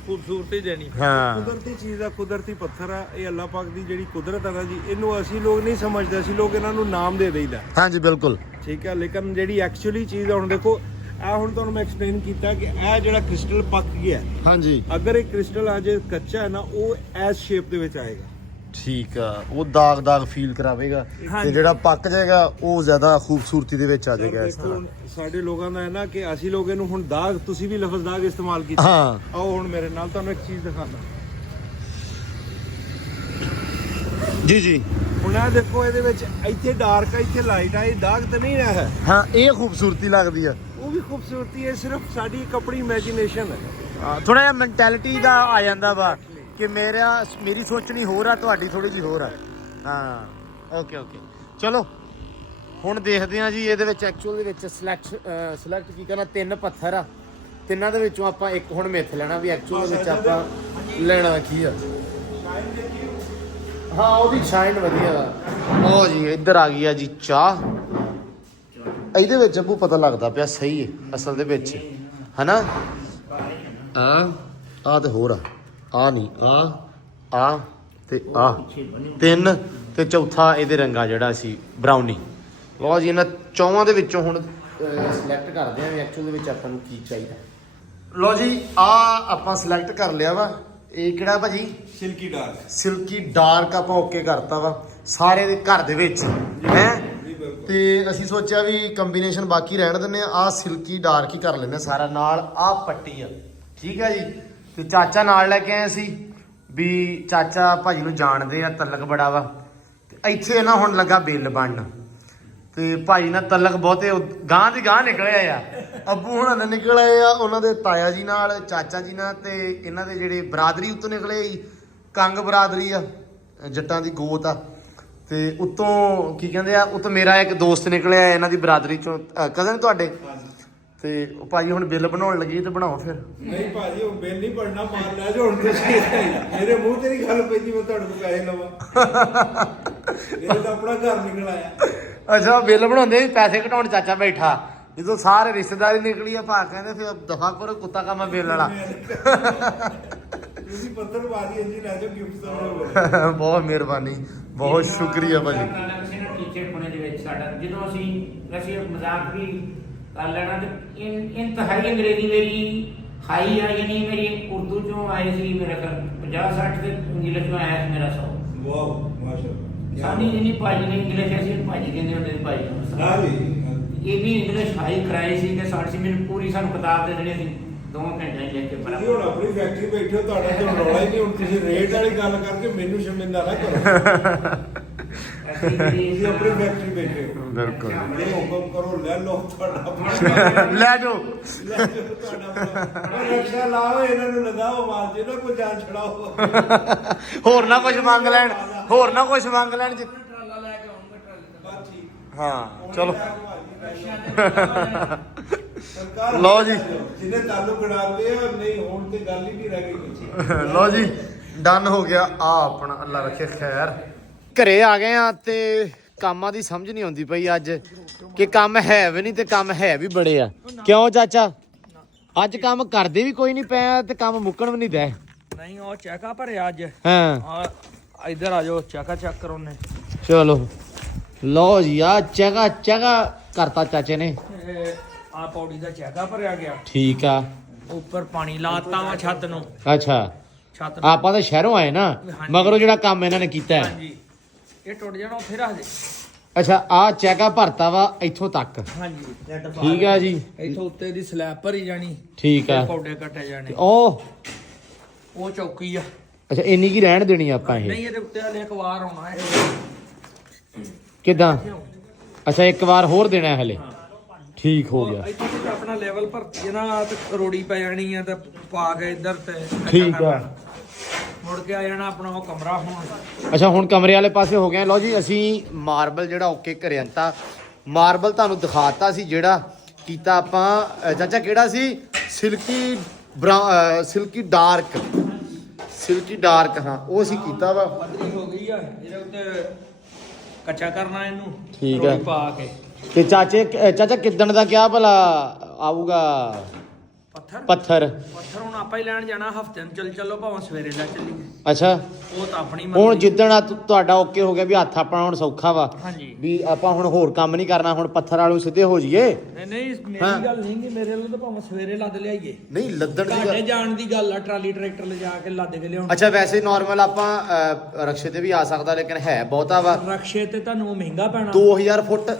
ਖੂਬਸੂਰਤੀ ਦੇਣੀ। ਹਾਂ ਕੁਦਰਤੀ ਚੀਜ਼ ਆ, ਕੁਦਰਤੀ ਪੱਥਰ ਆ, ਇਹ ਅੱਲਾਹ ਪਾਕ ਦੀ ਜਿਹੜੀ ਕੁਦਰਤ ਆ ਨਾ ਜੀ, ਇਹਨੂੰ ਅਸੀਂ ਲੋਕ ਨਹੀਂ ਸਮਝਦੇ, ਅਸੀਂ ਲੋਕ ਇਹਨਾਂ ਨੂੰ ਨਾਮ ਦੇ ਦੇਈਦਾ। ਹਾਂਜੀ ਬਿਲਕੁਲ ਠੀਕ ਹੈ, ਲੇਕਿਨ ਜਿਹੜੀ ਐਕਚੁਅਲੀ ਚੀਜ਼ ਆ, ਹੁਣ ਦੇਖੋ ਇਹ ਹੁਣ ਤੁਹਾਨੂੰ ਮੈਂ ਐਕਸਪਲੇਨ ਕੀਤਾ ਕਿ ਇਹ ਜਿਹੜਾ ਕ੍ਰਿਸਟਲ ਪੱਕ ਗਿਆ, ਹਾਂਜੀ ਅਗਰ ਇਹ ਕ੍ਰਿਸਟਲ ਅਜੇ ਕੱਚਾ ਹੈ ਨਾ ਉਹ ਐਸ ਸ਼ੇਪ ਦੇ ਵਿੱਚ ਆਏਗਾ। ਠੀਕ ਆ ਉਹ ਦਾਗ ਫੀਲ ਕਰਾਵੇਗਾ ਤੇ ਜਿਹੜਾ ਪੱਕ ਜਾਏਗਾ ਉਹ ਜ਼ਿਆਦਾ ਖੂਬਸੂਰਤੀ ਦੇ ਵਿੱਚ ਆ ਜਾਏਗਾ ਇਸ ਦੇਖੋ ਤਰ੍ਹਾਂ। ਹੁਣ ਸਾਡੇ ਲੋਕਾਂ ਦਾ ਹੈ ਨਾ ਕਿ ਅਸੀਂ ਲੋਕ ਇਹਨੂੰ ਹੁਣ ਦਾਗ, ਤੁਸੀਂ ਵੀ ਲਫ਼ਜ਼ ਦਾਗ ਇਸਤੇਮਾਲ ਕੀਤਾ। ਹਾਂ ਆਓ ਹੁਣ ਮੇਰੇ ਨਾਲ ਤੁਹਾਨੂੰ ਇੱਕ ਚੀਜ਼ ਦਿਖਾਉਂਦਾ। ਜੀ ਜੀ ਹੁਣ ਇਹ ਦੇਖੋ ਇਹਦੇ ਵਿੱਚ ਇੱਥੇ ਡਾਰਕ ਆ, ਇੱਥੇ ਲਾਈਟ ਆ, ਇਹ ਦਾਗ ਤਾਂ ਨਹੀਂ ਹੈ। ਹਾਂ ਇਹ ਖੂਬਸੂਰਤੀ ਲੱਗਦੀ ਆ। ਉਹ ਵੀ ਖੂਬਸੂਰਤੀ ਹੈ, ਸਿਰਫ ਸਾਡੀ ਇੱਕ ਆਪਣੀ ਇਮੇਜਿਨੇਸ਼ਨ ਹੈ। ਥੋੜਾ ਜਿਹਾ ਮੈਂਟੈਲਿਟੀ ਦਾ ਆ ਜਾਂਦਾ ਵਾ ਕਿ ਮੇਰੀ ਸੋਚਣੀ ਹੋਰ ਆ, ਤੁਹਾਡੀ ਥੋੜੀ ਜਿਹੀ ਹੋਰ ਆ। ਹਾਂ ਓਕੇ ਚਲੋ ਹੁਣ ਦੇਖਦੇ ਆ ਜੀ ਇਹਦੇ ਵਿੱਚ ਐਕਚੁਅਲ ਦੇ ਵਿੱਚ ਸਿਲੈਕਟ ਕੀ ਕਰਨਾ। 3 ਪੱਥਰ ਆ, ਤਿੰਨਾਂ ਦੇ ਵਿੱਚੋਂ ਆਪਾਂ ਇੱਕ ਹੁਣ ਮਿੱਥ ਲੈਣਾ ਵੀ ਐਕਚੁਅਲ ਦੇ ਵਿੱਚ ਆਪਾਂ ਲੈਣਾ ਕੀ ਆ। ਹਾਂ ਉਹਦੀ ਸ਼ਾਈਨ ਵਧੀਆ ਵਾ। ਲਓ ਜੀ ਇੱਧਰ ਆ ਗਈ ਆ ਜੀ ਚਾਹ। ਇਹਦੇ ਵਿੱਚ ਅੱਬੂ ਪਤਾ ਲੱਗਦਾ ਪਿਆ ਸਹੀ ਹੈ ਅਸਲ ਦੇ ਵਿੱਚ, ਹਨਾ। ਆ ਤੇ ਹੋਰ ਆ ਨਹੀਂ ਆ ਤੇ ਆ 3 ਤੇ ਚੌਥਾ ਇਹਦੇ ਰੰਗਾ ਜਿਹੜਾ ਸੀ ਬਰਾਊਨੀ। ਲਓ ਜੀ ਇਹਨਾਂ ਚੌਵਾਂ ਦੇ ਵਿੱਚੋਂ ਹੁਣ ਸਿਲੈਕਟ ਕਰਦੇ ਆਂ ਵੀ ਐਕਚੁਅਲ ਦੇ ਵਿੱਚ ਆਪਾਂ ਨੂੰ ਕੀ ਚਾਹੀਦਾ। ਲਓ ਜੀ ਆ ਆਪਾਂ ਸਿਲੈਕਟ ਕਰ ਲਿਆ ਵਾ। ਇਹ ਕਿਹੜਾ ਭਾਜੀ? Silky dark. ਸਿਲਕੀ ਡਾਰਕ ਆਪਾਂ ਓਕੇ ਕਰਤਾ ਵਾ ਸਾਰੇ ਦੇ ਘਰ ਦੇ ਵਿੱਚ ਹੈ। ਤੇ ਅਸੀਂ ਸੋਚਿਆ ਵੀ ਕੰਬੀਨੇਸ਼ਨ ਬਾਕੀ ਰਹਿਣ ਦਿੰਦੇ ਆ ਸਿਲਕੀ ਡਾਰਕ ਹੀ ਕਰ ਲੈਂਦੇ ਸਾਰਾ। ਨਾਲ ਆ ਪੱਟੀ ਆ, ਠੀਕ ਆ ਜੀ। ਤੇ ਚਾਚਾ ਨਾਲ ਲੈ ਕੇ ਆਏ ਸੀ ਵੀ ਚਾਚਾ ਭਾਜੀ ਨੂੰ ਜਾਣਦੇ ਆ, ਤਲਕ ਬੜਾ ਵਾ। ਤੇ ਇੱਥੇ ਨਾ ਹੁਣ ਲੱਗਾ ਬਿੱਲ ਬਣਨ ਤੇ ਭਾਜੀ ਨਾਲ ਤਲਕ ਬਹੁਤੇ ਗਾਂ ਦੀ ਗਾਂ ਨਿਕਲੇ ਆ। ਅੱਬੂ ਹੁਣਾਂ ਨੇ ਨਿਕਲ ਆਏ ਆ, ਉਹਨਾਂ ਦੇ ਤਾਇਆ ਜੀ ਨਾਲ, ਚਾਚਾ ਜੀ ਨਾਲ, ਤੇ ਇਹਨਾਂ ਦੇ ਜਿਹੜੇ ਬਰਾਦਰੀ ਉੱਤੋਂ ਨਿਕਲੇ ਜੀ, ਕੰਗ ਬਰਾਦਰੀ ਆ, ਜੱਟਾਂ ਦੀ ਗੋਤ ਆ। ਤੇ ਉੱਤੋਂ ਕੀ ਕਹਿੰਦੇ ਆ, ਉੱਤੋਂ ਮੇਰਾ ਇੱਕ ਦੋਸਤ ਨਿਕਲਿਆ ਇਹਨਾਂ ਦੀ ਬਰਾਦਰੀ ਚੋਂ, ਕਜ਼ਨ ਤੁਹਾਡੇ। ਤੇ ਉਹ ਭਾਜੀ ਹੁਣ ਬਿੱਲ ਬਣਾਉਣ ਲੱਗੀ ਤੇ ਬਣਾਓ ਫਿਰ। ਨਹੀਂ ਭਾਜੀ ਉਹ ਬਿੱਲ ਨਹੀਂ ਪੜਨਾ, ਮਾਰ ਲੈ ਜੋ ਹੁਣ ਤੁਸੀਂ। ਮੇਰੇ ਮੂੰਹ ਤੇ ਨਹੀਂ ਗੱਲ ਪੈਂਦੀ ਮੈਂ ਤੁਹਾਡੇ ਕੋਲ ਪੈਸੇ ਲਵਾਂ। ਇਹ ਤਾਂ ਆਪਣਾ ਘਰ ਨਿਕਲ ਆਇਆ। ਅੱਛਾ ਬਿੱਲ ਬਣਾਉਂਦੇ ਵੀ ਪੈਸੇ ਘਟਾਉਣ ਚਾਚਾ ਬੈਠਾ, ਜਦੋਂ ਸਾਰੇ ਰਿਸ਼ਤੇਦਾਰੀ ਨਿਕਲੀ ਆ ਭਾ ਕਹਿੰਦੇ ਫਿਰ ਦਫਾ ਕਰੋ ਕੁੱਤਾ ਕੰਮ ਬਿੱਲ ਵਾਲਾ। ਤੁਸੀਂ ਪੱਤਰ ਬਾਜੀ ਇੰਜੀ ਲੈ ਜਾਓ ਗਿਫਟ ਸਮਝੋ। ਬਹੁਤ ਮਿਹਰਬਾਨੀ, ਬਹੁਤ ਸ਼ੁਕਰੀਆ ਭਾਜੀ। ਟੀਚਰ ਪੁਣੇ ਦੇ ਵਿੱਚ ਸਾਡਾ ਜਦੋਂ ਅਸੀਂ ਮਜ਼ਾਕ ਵੀ ਕਰ ਲੈਣਾ ਤੇ ਇੰਤਹਾਈ ਅੰਗਰੇਜ਼ੀ ਮੇਰੀ ਹਾਈ ਆ, ਯਾਨੀ ਮੇਰੀ ਉਰਦੂ ਚੋਂ ਆਈ ਸੀ ਮੇਰਾ 50-60 ਤੇ ਇੰਗਲਿਸ਼ ਚੋਂ ਆਇਆ ਸੀ ਮੇਰਾ 100। ਵਾਓ ਮਾਸ਼ਾਅੱਲਾ। ਸਾਡੀ ਜਿਹਨੀ ਭਾਜੀ ਨੇ ਇੰਗਲਿਸ਼ ਅਸੀਂ ਭਾਜੀ ਕਹਿੰਦੇ ਹੁੰਦੇ ਸੀ ਭਾਜੀ ਨੂੰ। ਹਾਂ ਜੀ ਇਹ ਵੀ ਇੰਗਲਿਸ਼ ਹਾਈ ਕਰਾਈ ਸੀ ਤੇ ਸਾਡੀ ਮੈਨੂੰ ਪੂਰੀ ਸਾਨੂੰ ਕਿਤਾਬ ਦੇ ਦੇਣੀ ਸੀ 2 ਘੰਟੇ ਲਿਖ ਕੇ ਤੁਸੀਂ ਹੁਣ ਆਪਣੀ ਫੈਕਟਰੀ ਬੈਠੇ ਹੋ, ਤੁਹਾਡਾ ਤਾਂ ਰੌਲਾ ਹੀ ਨਹੀਂ। ਹੁਣ ਤੁਸੀਂ ਰੇਟ ਵਾਲੀ ਗੱਲ ਕਰਕੇ ਮੈਨੂੰ ਸ਼ਰਮਿੰਦਾ ਨਾ ਕਰੋ। ਤੁਸੀਂ ਆਪਣੀ ਫੈਕਟਰੀ ਬੈਠੇ ਹੋ, ਬਿਲਕੁਲ ਇਹ ਹੁਕਮ ਕਰੋ ਲੈ ਲਓ ਤੁਹਾਡਾ ਲੈ ਜਾਓ। ਲੈ ਜਾਓ ਤੁਹਾਡਾ ਰਕਸ਼ਾ ਲਾਓ, ਇਹਨਾਂ ਨੂੰ ਲਗਾਓ, ਮਾਰ ਜੇ ਨਾ ਕੋਈ ਜਾਨ ਛੜਾਓ। ਹੋਰ ਨਾ ਕੁਝ ਮੰਗ ਲੈਣ, ਹੋਰ ਨਾ ਕੁਝ ਮੰਗ ਲੈਣ ਜੀ। ਬਸ ਠੀਕ। ਹਾਂ ਚਲੋ ਸਰਕਾਰ ਲਓ ਜੀ। ਜਿਹਨੇ ਤਾਲੁਕ ਗੜਾਤੇ ਆ, ਨਹੀਂ ਹੁਣ ਤੇ ਗੱਲ ਹੀ ਨਹੀਂ ਰਹਿ ਗਈ ਕੁਛ। ਲਓ ਜੀ ਡਨ ਹੋ ਗਿਆ ਆ ਆਪਣਾ, ਅੱਲਾ ਰੱਖੇ ਖੈਰ। ਘਰੇ ਆ ਗਏ ਆ ਤੇ ਕੰਮਾਂ ਦੀ ਸਮਝ ਨਹੀਂ ਆਉਂਦੀ ਪਈ ਅੱਜ ਕਿ ਕੰਮ ਹੈ ਵੀ ਨਹੀਂ ਤੇ ਕੰਮ ਹੈ ਵੀ ਬੜੇ ਆ। ਕਿਉਂ ਚਾਚਾ? ਅੱਜ ਕੰਮ ਕਰਦੇ ਵੀ ਕੋਈ ਨਹੀਂ ਪਿਆ ਤੇ ਕੰਮ ਮੁੱਕਣ ਵੀ ਨਹੀਂ ਦੇ। ਨਹੀਂ ਉਹ ਚੈਕਾ ਭਰਿਆ ਅੱਜ। ਹਾਂ ਆ ਇੱਧਰ ਆ ਜਾਓ, ਚੈਕਾ ਚੈੱਕ ਕਰੋ ਨੇ। ਚਲੋ ਲਓ ਜੀ ਆ ਚਗਾ ਕਰਤਾ ਚਾਚੇ ਨੇ। ਆ ਪੌੜੀ ਦਾ ਚੈਕਾ ਭਰਿਆ ਗਿਆ, ਠੀਕ ਆ। ਉੱਪਰ ਪਾਣੀ ਲਾਤਾ ਵਾ ਛੱਤ ਨੂੰ। ਅੱਛਾ ਛੱਤ ਆਪਾਂ ਤਾਂ ਸ਼ਹਿਰੋਂ ਆਏ ਨਾ, ਮਗਰੋਂ ਜਿਹੜਾ ਕੰਮ ਇਹਨਾਂ ਨੇ ਕੀਤਾ ਹੈ। ਹਾਂਜੀ ਇਹ ਟੁੱਟ ਜਾਣਾ ਉੱਥੇ ਰੱਖ ਦੇ। ਅੱਛਾ ਆ ਚੈਕਾ ਭਰਤਾ ਵਾ ਇੱਥੋਂ ਤੱਕ। ਹਾਂਜੀ ਠੀਕ ਆ ਜੀ, ਇੱਥੋਂ ਉੱਤੇ ਦੀ ਸਲੈਬ ਭਰੀ ਜਾਣੀ, ਠੀਕ ਆ। ਪੌੜੇ ਕੱਟੇ ਜਾਣੇ। ਉਹ ਚੌਕੀ ਆ। ਅੱਛਾ ਇੰਨੀ ਕੀ ਰਹਿਣ ਦੇਣੀ ਆਪਾਂ ਇਹ? ਨਹੀਂ ਇਹਦੇ ਉੱਤੇ ਹਲੇ ਇੱਕ ਵਾਰ ਆਉਣਾ ਹੈ। ਕਿੱਦਾਂ? ਅੱਛਾ ਇੱਕ ਵਾਰ ਹੋਰ ਦੇਣਾ ਹੈ ਹਲੇ। ਠੀਕ ਹੋ ਗਿਆ। ਇੱਥੇ ਤੇ ਆਪਣਾ ਲੈਵਲ ਭਰਤੀ ਹੈ ਨਾ, ਤੇ ਰੋੜੀ ਪੈ ਜਾਣੀ ਆ ਤੇ ਪਾ ਕੇ ਇੱਧਰ ਤੇ ਠੀਕ ਆ। ਮੁੜ ਕੇ ਆ ਜਾਣਾ ਆਪਣਾ ਉਹ ਕਮਰਾ ਹੁਣ। ਅੱਛਾ ਹੁਣ ਕਮਰੇ ਵਾਲੇ ਪਾਸੇ ਹੋ ਗਏ। ਲਓ ਜੀ ਅਸੀਂ ਮਾਰਬਲ ਜਿਹੜਾ ਓਕੇ ਘਰੇ ਅੰਤਾ, ਮਾਰਬਲ ਤੁਹਾਨੂੰ ਦਿਖਾਤਾ ਸੀ ਜਿਹੜਾ ਕੀਤਾ ਆਪਾਂ। ਚਾਚਾ ਕਿਹੜਾ ਸੀ? ਸਿਲਕੀ ਡਾਰਕ ਹਾਂ ਉਹ ਅਸੀਂ ਕੀਤਾ ਵਾ। ਪਤਲੀ ਹੋ ਗਈ ਆ, ਇਹਦੇ ਉੱਤੇ ਕੱਚਾ ਕਰਨਾ ਇਹਨੂੰ, ਠੀਕ ਆ। ਰੋੜੀ ਪਾ ਕੇ। ਤੇ ਚਾਚਾ ਕਿੱਦਣ ਦਾ ਕਿਹਾ ਭਲਾ ਆਊਗਾ ਪੱਥਰ? ਹੁਣ ਆਪਾਂ ਹੀ ਲੈਣ ਜਾਣਾ, ਹਫਤੇ ਨੂੰ ਚੱਲੋ ਭਾਵੇਂ ਸਵੇਰੇ ਲੈ ਚੱਲੀਏ। ਅੱਛਾ ਉਹ ਤਾਂ ਆਪਣੀ ਹੁਣ ਮਰਜ਼ੀ। ਜਿੱਦਣ ਤੁਹਾਡਾ ਓਕੇ ਹੋ ਗਿਆ ਵੀ ਹੱਥ ਆਪਣਾ ਹੁਣ ਸੌਖਾ ਵਾ, ਹਾਂਜੀ ਵੀ ਆਪਾਂ ਹੁਣ ਹੋਰ ਕੰਮ ਨਹੀਂ ਕਰਨਾ, ਹੁਣ ਪੱਥਰ ਵਾਲੋਂ ਸਿੱਧੇ ਹੋ ਜਾਈਏ। ਨਹੀਂ ਮੇਰੀ ਗੱਲ ਨਹੀਂ ਗੀ, ਮੇਰੇ ਵੱਲੋਂ ਤਾਂ ਭਾਵੇਂ ਸਵੇਰੇ ਲੱਦ ਲਿਆਈਏ। ਨਹੀਂ ਲੱਦਣ ਦੀ ਘਾਟੇ ਜਾਣ ਦੀ ਗੱਲ ਆ, ਟਰਾਲੀ ਟਰੈਕਟਰ ਲਿਜਾ ਕੇ ਲੱਦ ਕੇ ਲਿਆਉਣ। ਅੱਛਾ ਵੈਸੇ ਨਾਰਮਲ ਆਪਾਂ ਰਕਸ਼ੇ ਤੇ ਵੀ ਆ ਸਕਦਾ, ਲੇਕਿਨ ਹੈ ਬਹੁਤਾ ਵਾ। ਰਕਸ਼ੇ ਤੇ ਤੁਹਾਨੂੰ ਮਹਿੰਗਾ ਪੈਣਾ। 2000 ਫੁੱਟ